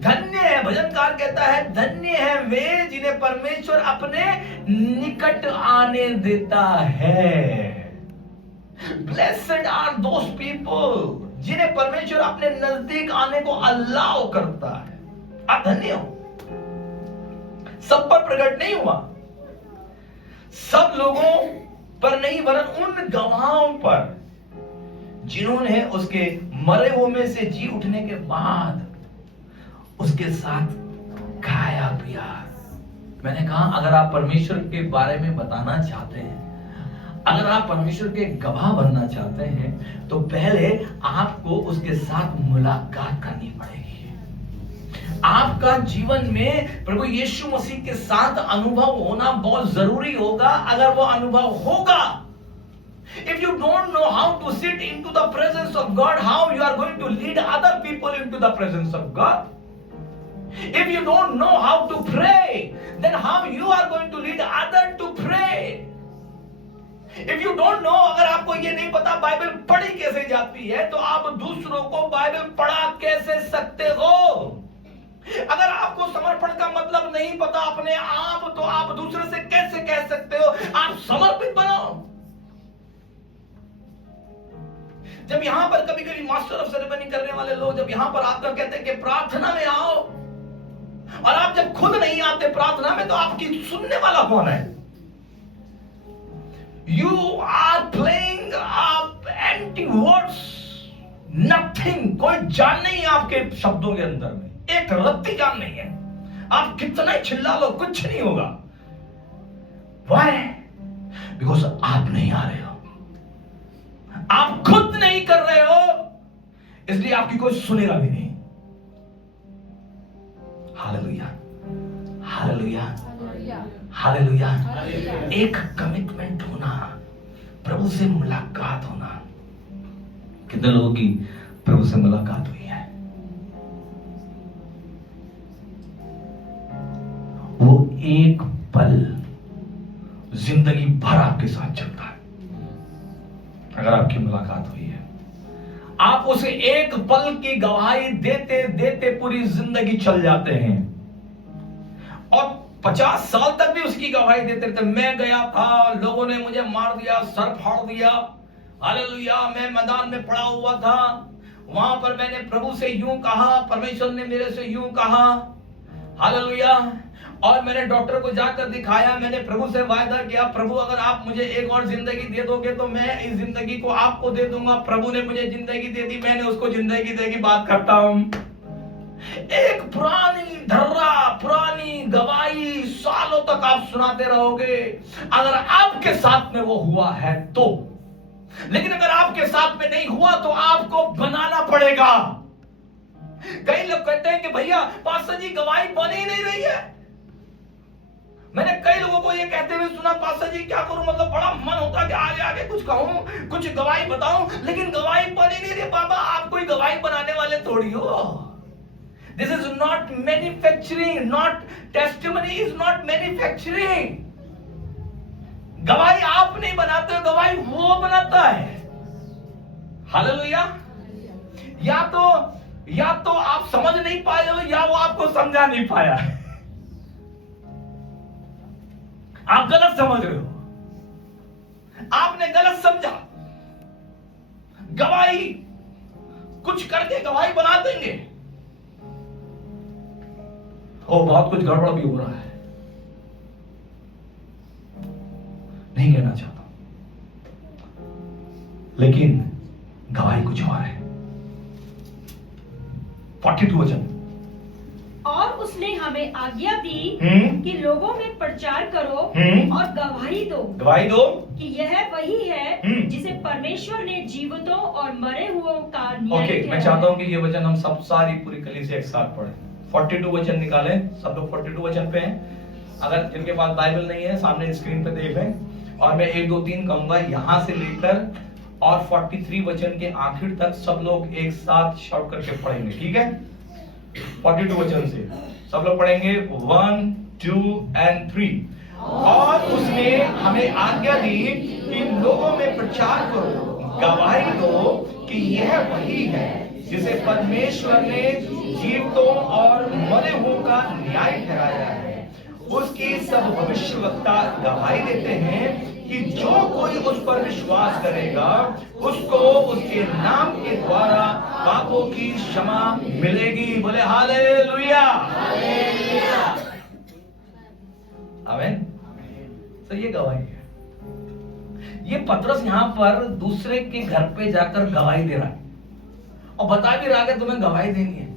धन्य है, भजनकार कहता है, धन्य है वे जिन्हें परमेश्वर अपने निकट आने देता है। Blessed are those people जिन्हें परमेश्वर अपने नजदीक आने को अलाउ करता है। आप धन्य हो। सब पर प्रकट नहीं हुआ, सब लोगों पर नहीं, वरन उन गवाहों पर जिन्होंने उसके मरे हुए में से जी उठने के बाद उसके साथ खाया पिया। मैंने कहा अगर आप परमेश्वर के बारे में बताना चाहते हैं, अगर आप परमेश्वर के गवाह बनना चाहते हैं, तो पहले आपको उसके साथ मुलाकात करनी पड़ेगी। आपका जीवन में प्रभु यीशु मसीह के साथ अनुभव होना बहुत जरूरी होगा। अगर वो अनुभव होगा, if you don't know how to sit into the presence of God, how you are going to lead other people into the presence of God? If you don't know how to pray, then how you are going to lead others to pray? If you don't know, अगर आपको ये नहीं पता Bible पढ़ी कैसे जाती है, तो आप दूसरों को बाइबल पढ़ा कैसे सकते हो? अगर आपको समर्पण का मतलब नहीं पता अपने आप, तो आप दूसरे से कैसे कह सकते हो आप समर्पित बनो? जब यहां पर कभी कभी मास्टर ऑफ सेरेमनी करने वाले लोग जब यहां पर आकर कहते हैं कि प्रार्थना में आओ, और आप जब खुद नहीं आते प्रार्थना में, तो आपकी सुनने वाला कौन है? You are playing up empty words, nothing, कोई जान नहीं है आपके शब्दों के अंदर में, एक रत्ती जान नहीं है। आप कितना ही चिल्ला लो, कुछ नहीं होगा। Why? Because आप नहीं आ रहे हो, आप खुद नहीं कर रहे हो, इसलिए आपकी कोई सुनेगा भी नहीं। Hallelujah, hallelujah, hallelujah. एक कमिटमेंट होना, प्रभु से मुलाकात होना। कितने लोगों की प्रभु से मुलाकात हुई है? वो एक पल जिंदगी भर आपके साथ चलता है। अगर आपकी मुलाकात हुई है, आप उसे एक पल की गवाही देते देते पूरी जिंदगी चल जाते हैं, और 50 साल तक भी उसकी गवाही देते रहते। मैं गया था, लोगों ने मुझे मार दिया, सर फाड़ दिया, हालेलुया, मैं मैदान में पड़ा हुआ था, वहां पर मैंने प्रभु से यूं कहा, परमेश्वर ने मेरे से यूं कहा, हालेलुया, और मैंने डॉक्टर को जाकर दिखाया, मैंने प्रभु से वायदा किया, प्रभु अगर आप मुझे एक और जिंदगी दे दोगे तो मैं इस जिंदगी को आपको दे दूंगा। प्रभु ने मुझे जिंदगी दे दी, मैंने उसको जिंदगी दे की बात करता हूं। एक पुरानी धर्रा, पुरानी गवाही सालों तक आप सुनाते रहोगे, अगर आपके साथ में वो हुआ है तो। लेकिन अगर आपके साथ में नहीं हुआ तो आपको बनाना पड़ेगा। कई लोग कहते हैं कि भैया पास्टर जी गवाही बन ही नहीं रही है। मैंने कई लोगों को ये कहते हुए सुना, पास्टर जी क्या करूं, मतलब बड़ा मन होता कि आगे आगे कुछ कहूं, कुछ गवाही बताऊं, लेकिन गवाही बन ही नहीं रही। बाबा आप कोई गवाही बनाने वाले थोड़ी हो। This is not manufacturing, not testimony is not manufacturing. गवाही आप नहीं बनाते हो, गवाही वो बनाता है। हालेलुया। या तो आप समझ नहीं पाए हो, या वो आपको समझा नहीं पाया। आप गलत समझ रहे हो, आपने गलत समझा। गवाही कुछ करके गवाही बना देंगे। ओ बहुत कुछ गड़बड़ भी हो रहा है, नहीं कहना चाहता, लेकिन गवाही कुछ और है। 42 वचन। और उसने हमें आज्ञा दी कि लोगों में प्रचार करो और गवाही दो कि यह वही है जिसे परमेश्वर ने जीवितों और मरे हुओं का न्याय ठहराया। मैं चाहता हूं कि ये वचन हम सब सारी पूरी कलीसिया एक साथ पढ़ें। 42 वचन निकालें, सब लोग 42 वचन पे हैं। अगर जिनके पास बाइबल नहीं है सामने स्क्रीन पे देख लें, और मैं 1 2 3 कहूंगा, यहां से लेकर और 43 वचन के आखिर तक सब लोग एक साथ शाउट करके पढ़ेंगे, ठीक है? 42 वचन से सब लोग पढ़ेंगे 1 2 and 3। और उसने हमें आज्ञा दी कि लोगों में प्रचार करो, गवाही दो कि यह वही है जिसे परमेश्वर ने जीवितों और मरे हुओं का न्याय ठहराया है। उसकी सब भविष्यवक्ता गवाही देते हैं कि जो कोई उस पर विश्वास करेगा उसको उसके नाम के द्वारा पापों की क्षमा मिलेगी। बोले हालेलुया। आमीन। तो ये गवाही है। ये पतरस यहां पर दूसरे के घर पे जाकर गवाही दे रहा है और बता भी रहा है कि तुम्हें गवाही देनी है।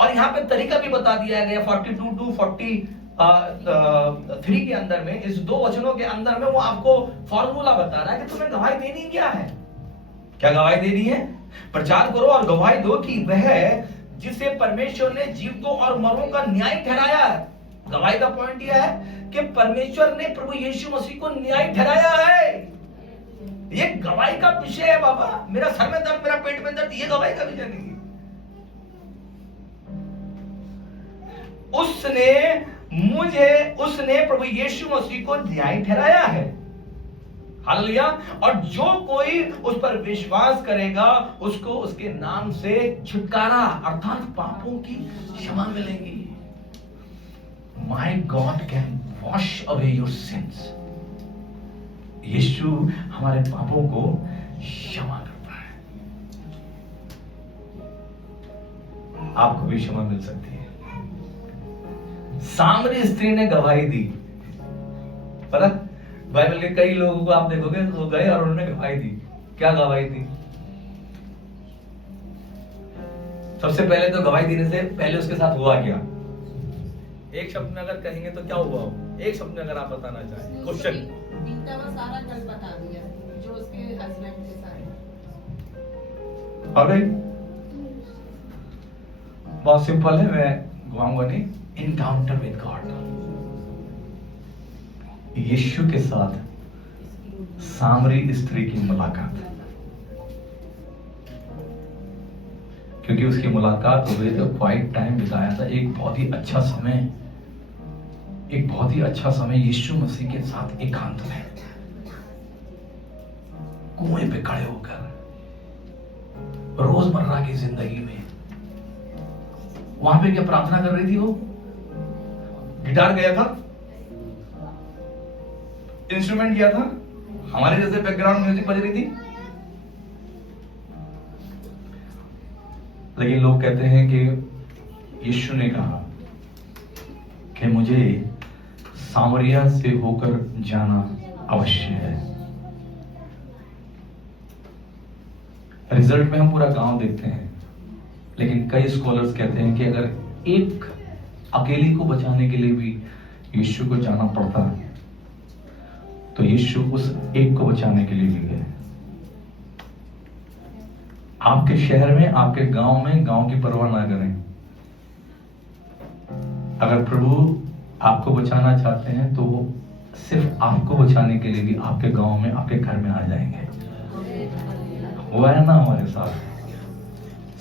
और यहाँ पे तरीका भी बता दिया गया 42 to 43 के अंदर में, इस दो वचनों के अंदर में वो आपको फॉर्मूला बता रहा है कि तुम्हें गवाही देनी क्या है। क्या गवाही देनी है? प्रचार करो और गवाही दो कि वह जिसे परमेश्वर ने जीवतों और मरों का न्याय ठहराया है। गवाही का पॉइंट यह है कि परमेश्वर ने प्रभु यीशु मसीह को न्याय ठहराया है। ये गवाही का विषय है बाबा। मेरा सर में दर्द, मेरा पेट में दर्द, ये गवाही का विषय नहीं है। उसने प्रभु यीशु मसीह को न्याय ठहराया है। हालेलुया। और जो कोई उस पर विश्वास करेगा उसको उसके नाम से छुटकारा अर्थात पापों की क्षमा मिलेगी। My god can wash away your sins. Yeshu हमारे पापों को क्षमा करता है। आपको भी क्षमा मिल सकती है। सामरी स्त्री ने गवाही दी। पता बाइबल के कई लोगों को आप देखोगे वो गए और उन्होंने गवाही दी। क्या गवाही दी? सबसे पहले तो गवाही देने से पहले उसके साथ हुआ क्या? एक शब्द में अगर कहेंगे तो क्या हुआ? एक शब्द में अगर आप बताना चाहें, क्वेश्चन। बीता हुआ सारा कल बता दिया जो उसके हस्बैंड के साथ। अरे बहुत सिंपल है, मैं घुमाऊंगा नहीं। Encounter with God. यीशु के साथ सामरी स्त्री की मुलाकात। क्योंकि उसकी मुलाकात हुई तो क्वाइट टाइम बिताया था, एक बहुत ही अच्छा समय यीशु मसीह के साथ एकांत में कुएं पे खड़े होकर रोजमर्रा की जिंदगी में। वहां पे क्या प्रार्थना कर रही थी वो? गिटार गया था, इंस्ट्रूमेंट किया था, हमारे जैसे बैकग्राउंड म्यूजिक बज रही थी। लेकिन लोग कहते हैं कि यीशु ने कहा कि मुझे सामरिया से होकर जाना अवश्य है। रिजल्ट में हम पूरा गांव देखते हैं, लेकिन कई स्कॉलर्स कहते हैं कि अगर एक अकेली को बचाने के लिए भी यीशु को जाना पड़ता तो यीशु उस एक को बचाने के लिए भी गए। आपके शहर में, आपके गांव में, गांव की परवाह ना करें। अगर प्रभु आपको बचाना चाहते हैं तो वो सिर्फ आपको बचाने के लिए भी आपके गांव में, आपके घर में आ जाएंगे। हुआ है ना हमारे साथ।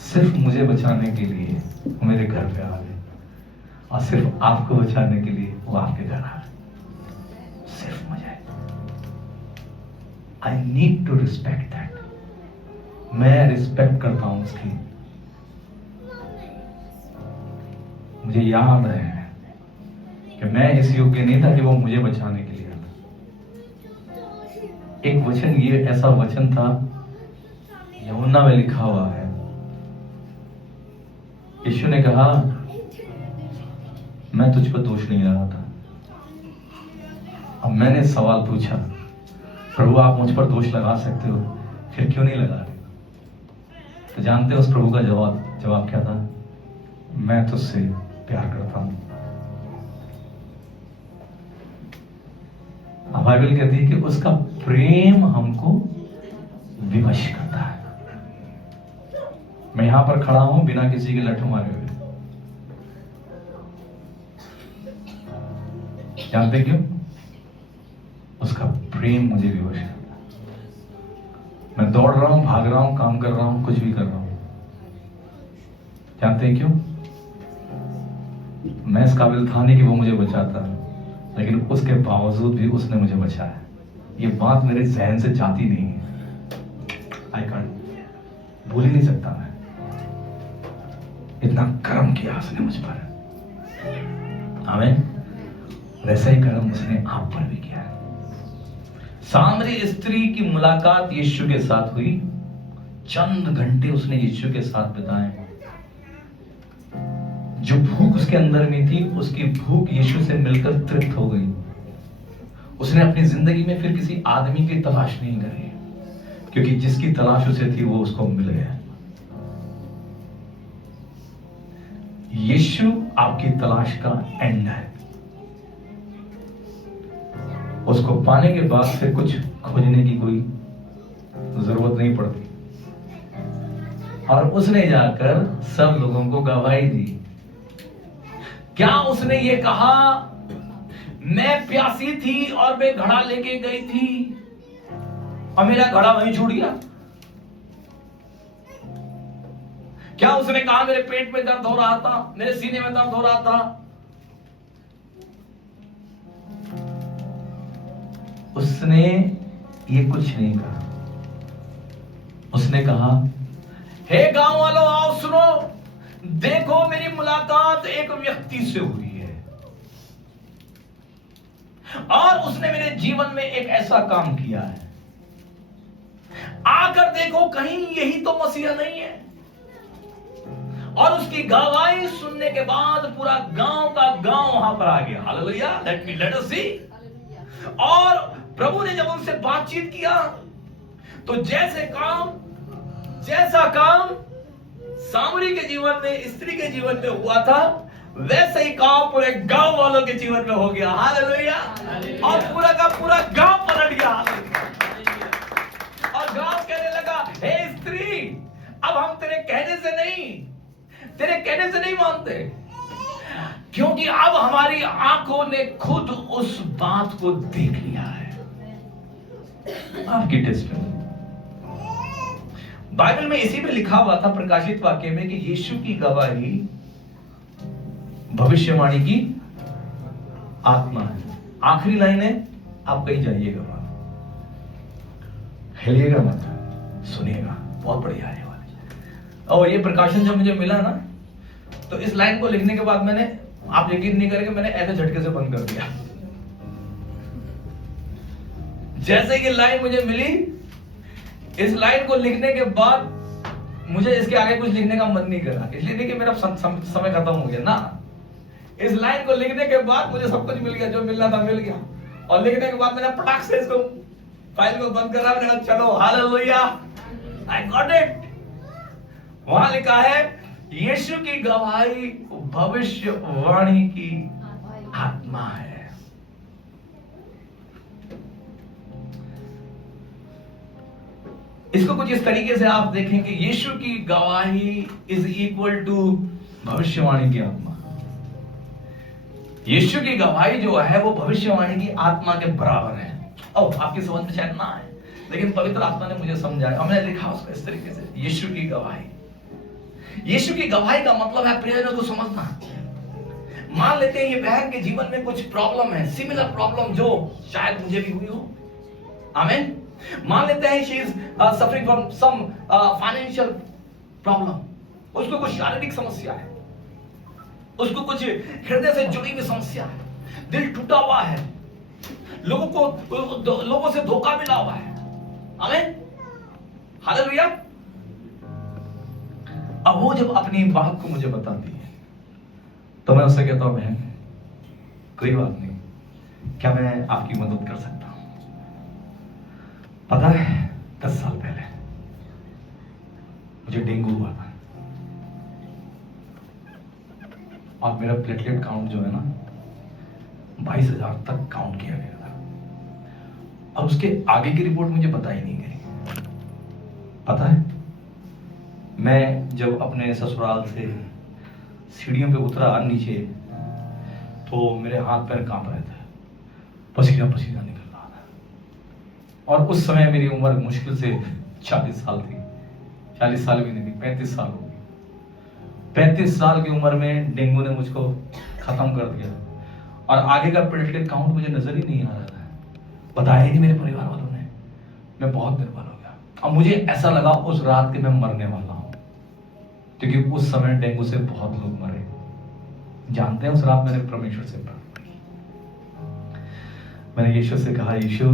सिर्फ मुझे बचाने के लिए वो मेरे घर पे आ गए और सिर्फ आपको बचाने के लिए वो आपके घर आ गए। सिर्फ मुझे। I need to respect that. मैं रिस्पेक्ट करता हूं उसकी। मुझे याद है कि मैं इस योग्य नहीं था कि वो मुझे बचाने के लिए आता। एक वचन, ये ऐसा वचन था, यूहन्ना में लिखा हुआ है। यीशु ने कहा मैं तुझ पर दोष नहीं लगा था। अब मैंने सवाल पूछा, प्रभु आप मुझ पर दोष लगा सकते हो, फिर क्यों नहीं लगा रहे? तो जानते हो उस प्रभु का जवाब क्या था? मैं तुझसे प्यार करता हूं। बाइबल कहती है कि उसका प्रेम हमको विवश करता है। मैं यहां पर खड़ा हूं बिना किसी के लठ मारे हुए। जानते क्यों? उसका प्रेम मुझे विवश है। मैं दौड़ रहा हूं, भाग रहा हूं, काम कर रहा हूं, कुछ भी कर रहा हूं। जानते हैं क्यों? मैं इस काबिल था नहीं कि वो मुझे बचाता, लेकिन उसके बावजूद भी उसने मुझे बचाया। ये बात मेरे जहन से जाती नहीं है। आई कांट, भूल ही नहीं सकता मैं। इतना कर्म किया उसने मुझ पर। आमीन। वैसा ही कर्म उसने आप पर भी किया है। सामरी स्त्री की मुलाकात यीशु के साथ हुई। चंद घंटे उसने यीशु के साथ बिताए। जो भूख उसके अंदर में थी, उसकी भूख यीशु से मिलकर तृप्त हो गई। उसने अपनी जिंदगी में फिर किसी आदमी की तलाश नहीं करी, क्योंकि जिसकी तलाश उसे थी वो उसको मिल गया। यीशु आपकी तलाश का एंड है। उसको पाने के बाद फिर कुछ खोजने की कोई जरूरत नहीं पड़ती। और उसने जाकर सब लोगों को गवाही दी। क्या उसने ये कहा, मैं प्यासी थी और मैं घड़ा लेके गई थी और मेरा घड़ा वहीं छूट गया? क्या उसने कहा मेरे पेट में दर्द हो रहा था, मेरे सीने में दर्द हो रहा था? उसने ये कुछ नहीं कहा। उसने कहा, हे गांव वालों आओ सुनो, देखो मेरी मुलाकात एक व्यक्ति से हुई है और उसने मेरे जीवन में एक ऐसा काम किया है। आकर देखो, कहीं यही तो मसीहा नहीं है? और उसकी गवाही सुनने के बाद पूरा गांव का गांव वहां पर आ गया। हालेलुया, लेट अस सी। और प्रभु ने जब उनसे बातचीत किया तो जैसा काम सामरी के जीवन में, स्त्री के जीवन में हुआ था, वैसे ही काम पूरे गांव वालों के जीवन में हो गया। हालेलुया। और पूरा का पूरा गांव पलट गया। और गांव कहने लगा, हे स्त्री, अब हम तेरे कहने से नहीं मानते, क्योंकि अब हमारी आंखों ने खुद उस बात को देख लिया है। आपकी टेस्टमनी बाइबल में इसी में लिखा हुआ था, प्रकाशित वाक्य में, कि यीशु की गवाही भविष्यवाणी की आत्मा है। आखिरी लाइन है, आप कहीं जाइएगा मत, हिलिएगा मत, सुनिएगा, बहुत बढ़िया है। और ये प्रकाशन जब मुझे मिला ना, तो इस लाइन को लिखने के बाद मैंने, आप यकीन नहीं करेंगे, मैंने ऐसे झटके से बंद कर दिया। जैसे कि लाइन मुझे मिली, इस लाइन को लिखने के बाद मुझे इसके आगे कुछ लिखने का मन नहीं करा, इसलिए नहीं कि मेरा समय खत्म हो गया ना। इस लाइन को लिखने के बाद मुझे सब कुछ मिल गया, जो मिलना था मिल गया। और लिखने के बाद मैंने पटाख से इसको, फाइल को बंद करा। मैंने कहा चलो, हालेलुया, आई गॉट इट। वहां लिखा है, यीशु की गवाही भविष्यवाणी की आत्मा है। इसको कुछ इस तरीके से आप देखें कि यीशु की गवाही इज इक्वल टू भविष्यवाणी की आत्मा। यीशु की गवाही जो है वो भविष्यवाणी की आत्मा के बराबर है। आपकी समझ में शायद ना आए, लेकिन पवित्र आत्मा ने मुझे समझाया और मैंने लिखा उसको इस तरीके से, यीशु की गवाही। यीशु की गवाही का मतलब है प्रियजनों को समझना। मान लेते हैं ये बहन के जीवन में कुछ प्रॉब्लम है, सिमिलर प्रॉब्लम जो शायद मुझे भी हुई हो। आमीन। मान लेते हैं she is suffering from some financial problem, उसको कुछ शारीरिक समस्या है, उसको कुछ हृदय से जुड़ी हुई समस्या है, दिल टूटा हुआ है, लोगों से धोखा मिला हुआ है। आमीन, हालेलुया। अब वो जब अपनी बात को मुझे बताती है तो मैं उससे कहता हूं, बहन कोई बात नहीं, क्या मैं आपकी मदद कर सकता हूं? पता है 10 साल पहले मुझे डेंगू हुआ था और मेरा प्लेटलेट काउंट जो है ना 22,000 तक काउंट किया गया था। और उसके आगे की रिपोर्ट मुझे बताई नहीं गई। पता है, मैं जब अपने ससुराल से सीढ़ियों पे उतरा नीचे तो मेरे हाथ पैर कांप रहे थे, पसीना पसीना निकल रहा था। और उस समय मेरी उम्र मुश्किल से 40 साल थी, 40 साल भी नहीं थी, 35 साल हो गई। 35 साल की उम्र में डेंगू ने मुझको खत्म कर दिया और आगे का प्लेटलेट काउंट मुझे नजर ही नहीं आ रहा था, बताया ही नहीं मेरे परिवार वालों ने। मैं बहुत निर्भर हो गया। अब मुझे ऐसा लगा उस रात के मैं मरने वाला हूं, क्योंकि उस समय डेंगू से बहुत लोग मरे। जानते हैं उस रात मैंने परमेश्वर से प्रार्थना की। मैंने यीशु से कहा, यीशु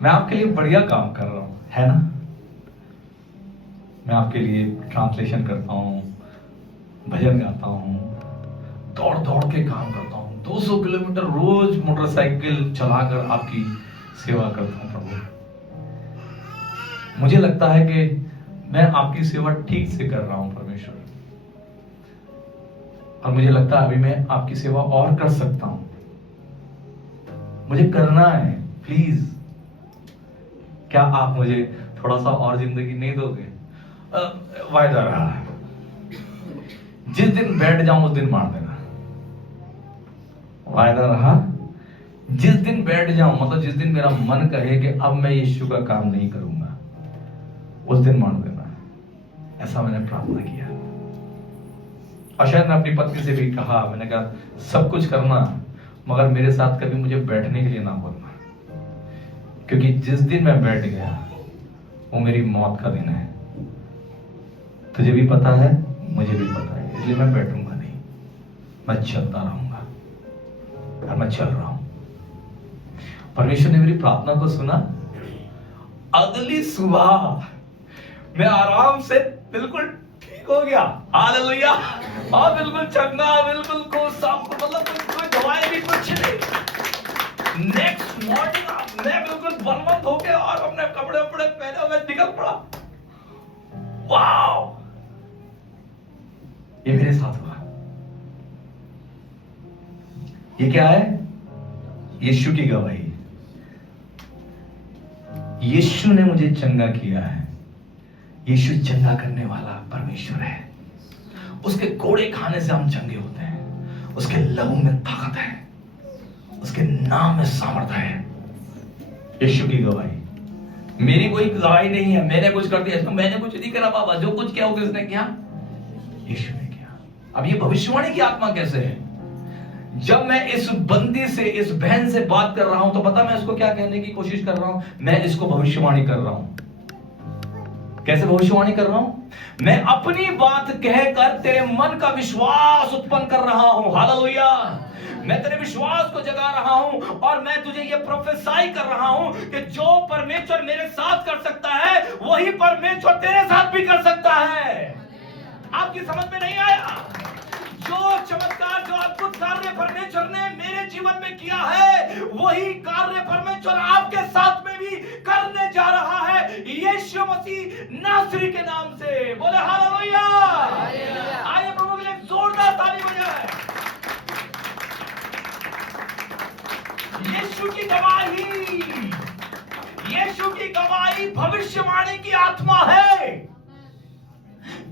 मैं आपके लिए बढ़िया काम कर रहा हूं, है ना? मैं आपके लिए ट्रांसलेशन करता हूं, भजन गाता हूं, दौड़ दौड़ के काम करता हूं, 200 किलोमीटर रोज मोटरसाइकिल चलाकर आपकी सेवा करता हूं प्रभु। मुझे लगता है कि मैं आपकी सेवा ठीक से कर रहा हूं परमेश्वर, और मुझे लगता है अभी मैं आपकी सेवा और कर सकता हूं। मुझे करना है, प्लीज क्या आप मुझे थोड़ा सा और जिंदगी नहीं दोगे? वायदा रहा, जिस दिन बैठ जाऊं उस दिन मार देना। वायदा रहा, जिस दिन बैठ जाऊं, मतलब जिस दिन मेरा मन कहे कि अब मैं यीशु का काम नहीं करूंगा, उस दिन मार देना। ऐसा मैंने प्रार्थना किया। और शायद मैं अपनी पत्नी से भी कहा, मैंने कहा सब कुछ करना मगर मेरे साथ कभी मुझे बैठने के लिए ना बोलना, क्योंकि जिस दिन मैं बैठ गया वो मेरी मौत का दिन है। तुझे भी पता है, मुझे भी पता है, इसलिए मैं बैठूंगा नहीं, मैं चलता रहूंगा, और मैं चल रहा हूं। परमेश्वर ने मेरी प्रार्थना को सुना। अगली सुबह मैं आराम से बिल्कुल ठीक हो गया, हालेलुया। हाँ, बिल्कुल चंगा, बिल्कुल को सब, मतलब कोई दवाई भी कुछ नहीं। नेक्स्ट मॉर्निंग मैं बिल्कुल बलवंत हो गया और अपने कपड़े उपड़े पहने हुए निकल पड़ा। वाओ, ये मेरे साथ हुआ। ये क्या है? यीशु की गवाही। यीशु ने मुझे चंगा किया है। यीशु चंगा करने वाला परमेश्वर है। उसके कोड़े खाने से हम चंगे होते हैं। उसके लहू में ताकत है, उसके नाम में सामर्थ्य है। यीशु की गवाही। मेरी कोई गवाही नहीं है, मैंने कुछ कर दिया, मैंने कुछ नहीं करा बाबा। जो कुछ किया वो किसने किया? यीशु ने किया। अब ये भविष्यवाणी की आत्मा कैसे है? जब मैं इस बंदी से, इस बहन से बात कर रहा हूं, तो पता मैं इसको क्या कहने की कोशिश कर रहा हूं? मैं इसको भविष्यवाणी कर रहा हूं। कैसे भविष्यवाणी कर रहा हूं? मैं अपनी बात कहकर तेरे मन का विश्वास उत्पन्न कर रहा हूं। हालेलुया। मैं तेरे विश्वास को जगा रहा हूं, और मैं तुझे ये प्रोफेसाई कर रहा हूं कि जो परमेश्वर मेरे साथ कर सकता है, वही परमेश्वर तेरे साथ भी कर सकता है। आपकी समझ में नहीं आया? जो चमत्कार, जो अद्भुत कार्य परमेश्वर ने मेरे जीवन में किया है, वही कार्य परमेश्वर आपके साथ में भी करने जा रहा है, यीशु मसीह नासरी के नाम से। बोले हालेलुया। आइए प्रभु के लिए जोरदार ताली बजाएं। यीशु की गवाही, यीशु की गवाही भविष्यवाणी की आत्मा है।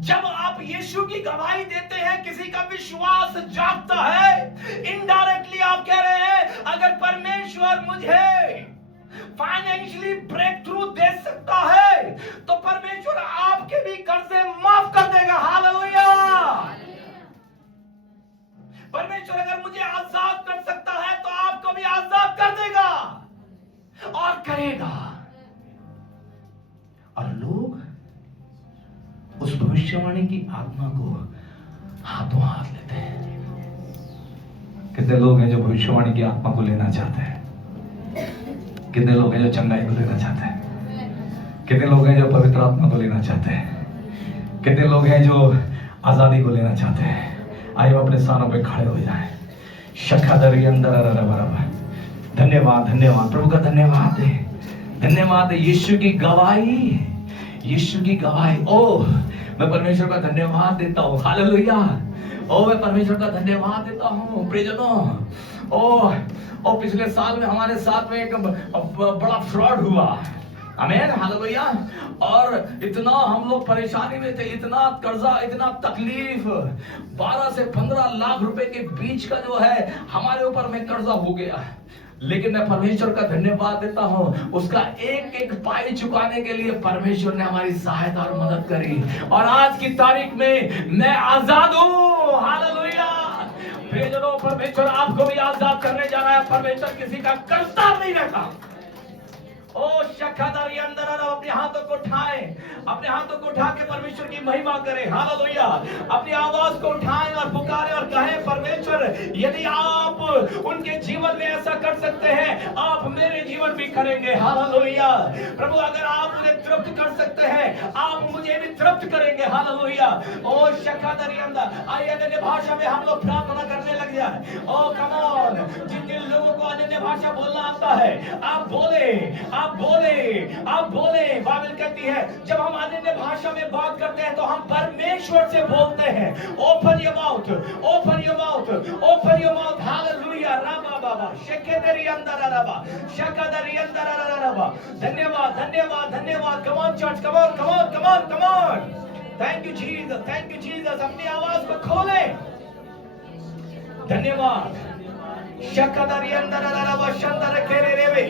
जब आप यीशु की गवाही देते हैं, किसी का विश्वास जागता है। इनडायरेक्टली आप कह रहे हैं, अगर परमेश्वर मुझे फाइनेंशियली ब्रेक थ्रू दे सकता है, तो परमेश्वर आपके भी कर्जे माफ कर देगा। हालेलुया। परमेश्वर अगर मुझे आजाद कर सकता है, तो आपको भी आजाद कर देगा और करेगा। और लोग उस भविष्यवाणी की आत्मा को हाथों हाथ लेते हैं। कितने लोग हैं जो भविष्यवाणी की आत्मा को लेना चाहते हैं? कितने लोग हैं जो चंगाई को लेना चाहते हैं? कितने लोग हैं जो पवित्र आत्मा को लेना चाहते हैं? कितने लोग हैं जो आजादी को लेना चाहते हैं? आइए अपने स्थानों पे खड़े हो जाएं। शखादरी अंदर बराबर। धन्यवाद, धन्यवाद प्रभु का, धन्यवाद है, धन्यवाद है। यीशु की गवाही, यीशु की गवाही। ओह, मैं परमेश्वर का धन्यवाद देता हूँ। हालेलुया। ओह, मैं परमेश्वर का धन्यवाद देता हूँ। प्रियजनों, ओह, पिछले साल में हमारे साथ में एक बड़ा फ्रॉड हुआ। आमीन, हालेलुया। और इतना हम लोग परेशानी में थे, इतना कर्जा, इतना तकलीफ, 12 से 15 लाख रुपए के बीच का जो है हमारे ऊपर में कर्जा हो गया। लेकिन मैं परमेश्वर का धन्यवाद देता हूं, उसका एक एक पाई चुकाने के लिए परमेश्वर ने हमारी सहायता और मदद करी, और आज की तारीख में मैं आजाद हूं। हालेलुया। प्रियजनों, परमेश्वर आपको भी आजाद करने जा रहा है। परमेश्वर किसी का कर्जदार नहीं रहता। ओ शखादारी अंदर अपने हाथों को उठाएं अपने हाथों को उठा के परमेश्वर की महिमा करें। हालेलुया। अपनी आवाज को उठाएं और पुकारें और कहें, परमेश्वर यदि आप उनके जीवन में ऐसा कर सकते हैं, आप मेरे जीवन भी करेंगे। हालेलुया। प्रभु अगर आप उन्हें तृप्त कर सकते हैं, आप मुझे भी तृप्त करेंगे। हालेलुया। ओ शकादरी अंदर आइए अन्य भाषा में हम लोग प्रार्थना करने लग जाए। ओ कम ऑन, जिन जिन लोगों को अन्य भाषा बोलना आता है, आप बोले, आप बोले, आप बोले। बाइबल कहती है जब हम अन्य भाषा में बात करते हैं तो हम परमेश्वर से बोलते हैं। Open your mouth, open your mouth, open your mouth. Hallelujah. रामा बाबा शेकेदरी अंदर रबा शकादरी अंदर रबा। धन्यवाद, धन्यवाद, धन्यवाद। Come on church, come on, come on, come on, come on. Thank you Jesus, thank you Jesus. अपनी आवाज को खोलें। धन्यवाद। शकादरी अंदर रबा शंदर केरे रेवे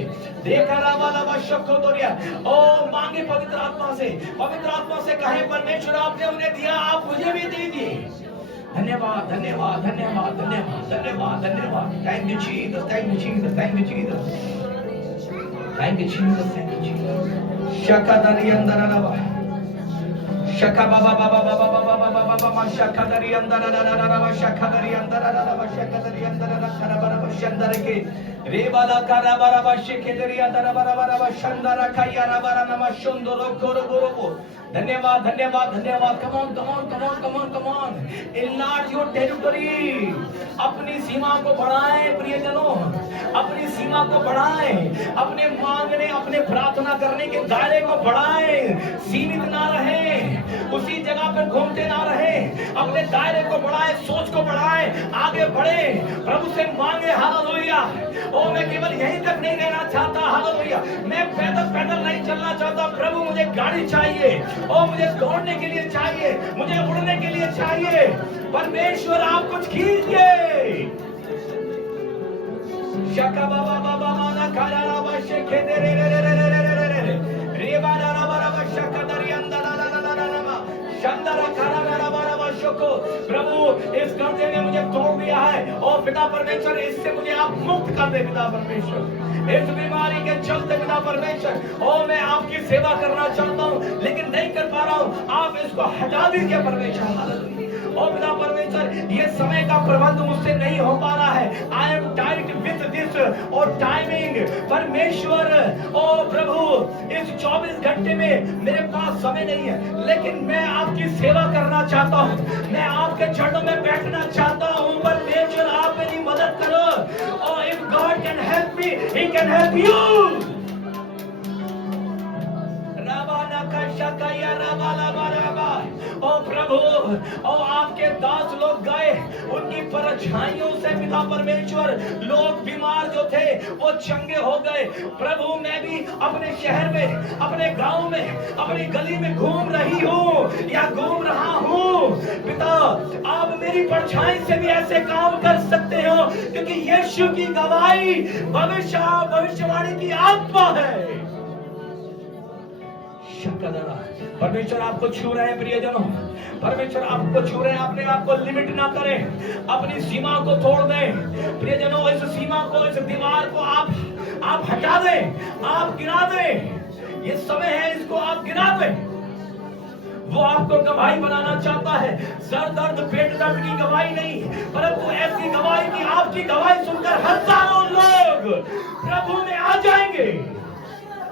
देखा रावा लबा शक्को दोरिया। ओ मांगे पवित्र आत्मा से, पवित्र आत्मा से कहे, परमेश्वर आपने उन्हें दिया, आप मुझे भी दीजिए। धन्यवाद, धन्यवाद, धन्यवाद, धन्यवाद, धन्यवाद, धन्यवाद। Thank you Jesus, thank you Jesus, thank you Jesus, thank you Jesus, thank you Jesus. शकादरी अंदर रबा शका बाबा बाबा बाबा बाबा बाबा बाबा शकादरी अंदर रबा शकादरी अंदर रबा शकादरी अंदर रबा शंदर के रे बाला कारा बारा शेकेदरी अंदर रबा शंदर काया रबा नमा शंदरो कोरो बोरो। धन्यवाद, धन्यवाद, धन्यवाद। Come on, come on, come on, come on, come on. Enlarge your territory. अपनी सीमा को बढ़ाएं प्रियजनों, अपनी सीमा को बढ़ाएं। अपने मांगने, अपने प्रार्थना करने के दायरे को बढ़ाएं। सीमित ना रहें, उसी जगह पर घूमते ना रहें। अपने दायरे को बढ़ाएं, सोच को बढ़ाएं, आगे बढ़े, प्रभु से मांगे। हालेलुया। ओ मैं केवल यहीं तक नहीं रहना चाहता। हालेलुया। मैं पैदल पैदल नहीं चलना चाहता। प्रभु मुझे गाड़ी चाहिए, और मुझे दौड़ने के लिए चाहिए, मुझे उड़ने के लिए चाहिए। परमेश्वर आप कुछ कीजिए। शका बाबा बाबा माना कारा राबा शेखे दे रे रे रे रे रे रे रे रे रे बारा राबा राबा शका दरी अंदर ला ला ला ला ला शंदरा कारा राबा राबा शको। प्रभु इस कर्जे ने मुझे तोड़ दिया है, और पिता परमेश्वर इससे मुझे आप मुक्त कर दे। पिता परमेश्वर इस बीमारी के चलते पिता परमेश्वर, ओ मैं आपकी सेवा करना चाहता हूँ लेकिन नहीं कर पा रहा हूँ, आप इसको हटा दीजिए परमेश्वर। हालेलुया। ओ पिता परमेश्वर, ये समय का प्रबंध मुझसे नहीं हो पा रहा है। I am tight with this और टाइमिंग। परमेश्वर ओ प्रभु, इस 24 घंटे में मेरे पास समय नहीं है, लेकिन मैं आपकी सेवा करना चाहता हूँ, मैं आपके चरणों में बैठना चाहता हूँ। परमेश्वर आप मेरी मदद करो। और if God can help me, he can help you. ओ प्रभु, ओ आपके दास लोग गए, उनकी परछाइयों से पिता परमेश्वर लोग बीमार जो थे वो चंगे हो गए। प्रभु मैं भी अपने शहर में, अपने गांव में, अपनी गली में घूम रही हूँ या घूम रहा हूँ। पिता आप मेरी परछाई से भी ऐसे काम कर सकते हो, क्योंकि यीशु की गवाही भविष्यवाणी की आत्मा है। परमेश्वर आपको छू रहे हैं प्रियजनों, परमेश्वर आपको छू रहे हैं। अपने आप को लिमिट ना करें, अपनी सीमा को तोड़ दें प्रियजनों। इस सीमा को, इस दीवार को आप हटा दें, आप गिरा दें। ये समय है, इसको आप गिरा दें। वो आपको गवाही बनाना चाहता है, सर दर्द पेट दर्द की गवाही नहीं, परंतु ऐसी गवाही की आपकी गवाही सुनकर हजारों लोग प्रभु में आ जाएंगे।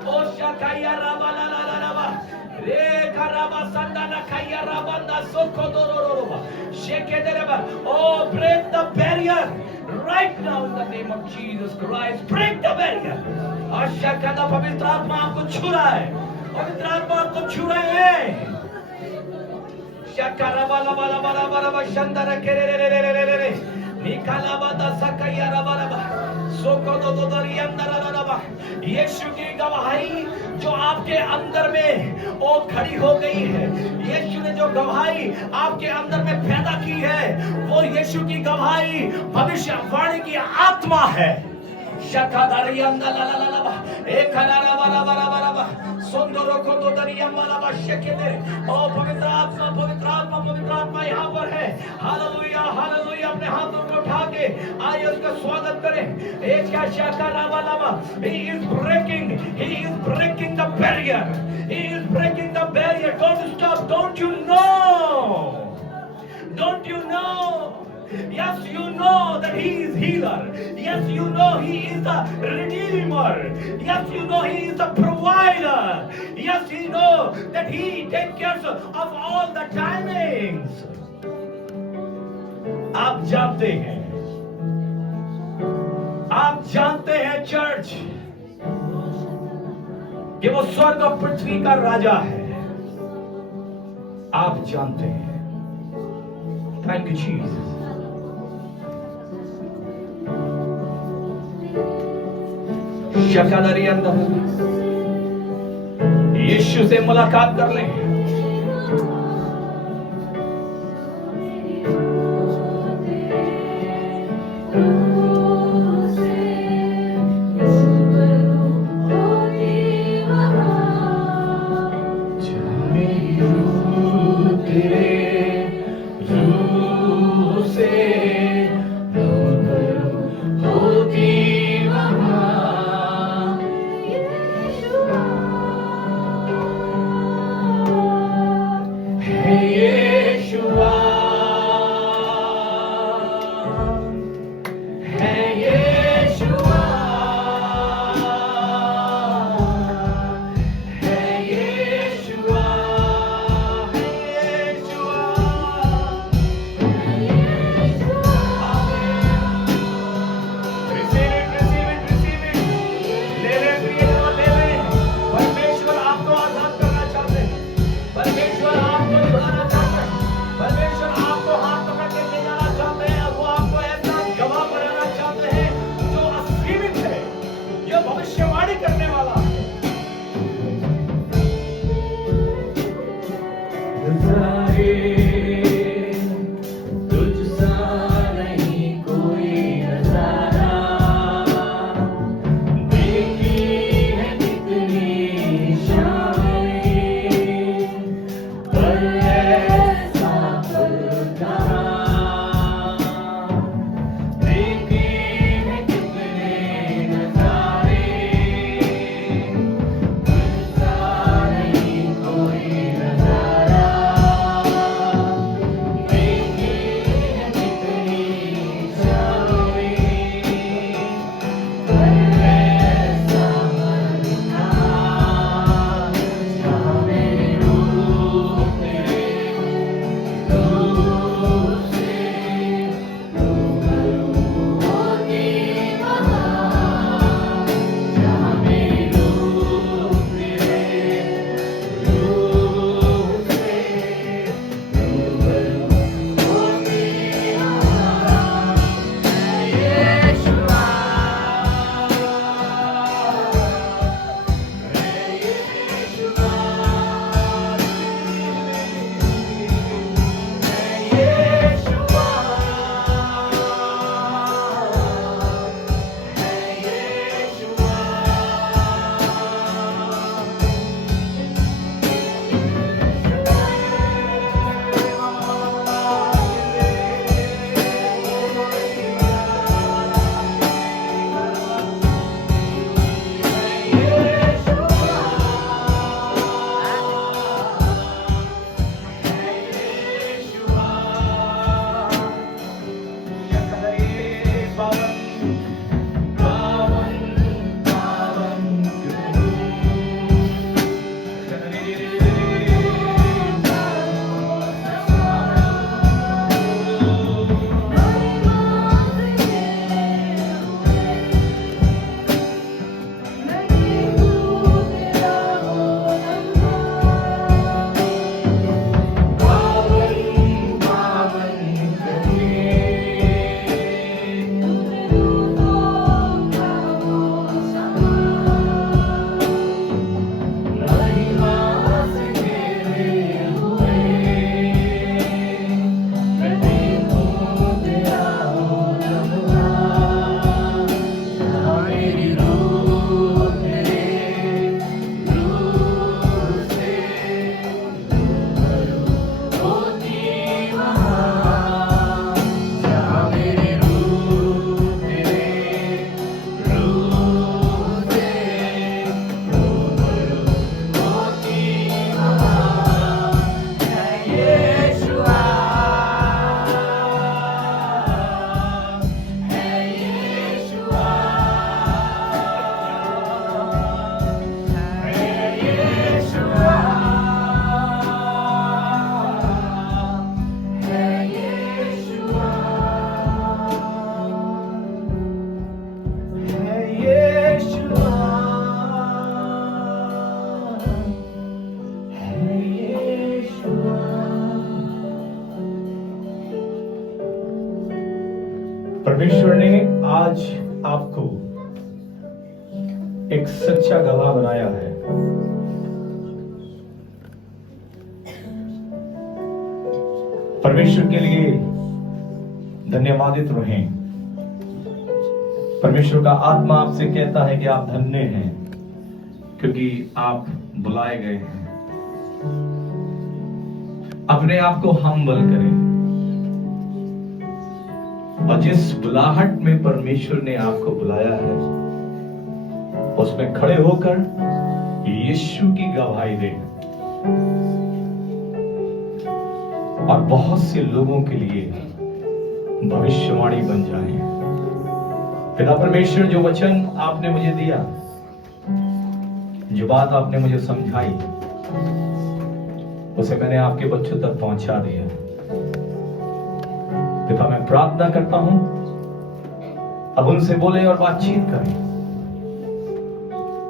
ओ शकाया राबा ला ला ला राबा रे कराबा संदा ना खाया राबा ना सोको दोरोरोबा शेके दे राबा। ओ break the barrier right now in the name of Jesus Christ. Break the barrier. और शकादा पवित्र आत्मा आपको छू रहा है, पवित्र आत्मा आपको छू रहे हैं। शका राबा ला बाला बाला बाला शंदा के रे रे रे रे रे रे निकाला बादा सकाया राबा राबा सोको दो दो दरी अंदर राबा। यीशु की गवाही जो आपके अंदर में वो खड़ी हो गई है, यीशु ने जो गवाही आपके अंदर में पैदा की है, वो यीशु की गवाही भविष्यवाणी की आत्मा है। शकादारी अंदर ला ला ला ला एक हरारा बारा बारा बारा बा सुंदरों को दो दरिया वाला बादशाह के दे। ओ पवित्र आत्मा, पवित्र आत्मा, पवित्र आत्मा यहाँ पर है। Hallelujah, hallelujah. अपने हाथों को उठा के आइए उसका स्वागत करें। एक क्या शकारा वाला He is breaking the barrier. He is breaking the barrier said, don't stop. Don't you know? Don't you know? Yes, you know that He is healer. Yes, you know He is the redeemer. Yes, you know He is the provider. Yes, you know that He takes care of all the timings. आप जानते हैं, आप जानते हैं church कि वो स्वर्ग और पृथ्वी का राजा है. आप जानते हैं. Thank you Jesus. शकादरी अंदर यीशु से मुलाकात कर लें. परमेश्वर ने आज आपको एक सच्चा गवाह बनाया है। परमेश्वर के लिए धन्यवादित रहें। परमेश्वर का आत्मा आपसे कहता है कि आप धन्य हैं क्योंकि आप बुलाए गए हैं। अपने आप को हम्बल करें और जिस बुलाहट में परमेश्वर ने आपको बुलाया है उसमें खड़े होकर यीशु की गवाही दें और बहुत से लोगों के लिए भविष्यवाणी बन जाए। पिता परमेश्वर, जो वचन आपने मुझे दिया, जो बात आपने मुझे समझाई, उसे मैंने आपके बच्चों तक पहुंचा दिया। पिता, मैं प्रार्थना करता हूं अब उनसे बोले और बातचीत करें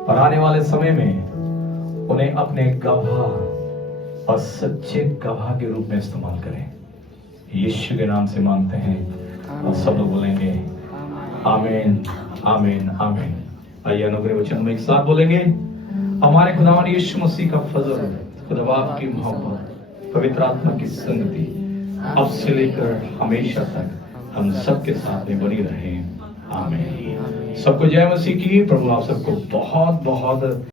और आने वाले समय में उन्हें अपने गवाह और सच्चे गवाह के रूप में इस्तेमाल करें। यीशु के नाम से मांगते हैं और सब लोग बोलेंगे आमीन, आमीन, आमीन। आइए अनुग्रह वचन में एक साथ बोलेंगे। हमारे खुदावंद यीशु मसीह का फजल, खुदा बाप की मोहब्बत, पवित्र आत्मा की संगति अब से लेकर हमेशा तक हम सबके साथ में बनी रहे। आमीन। सबको जय मसीह की। प्रभु आप सबको बहुत बहुत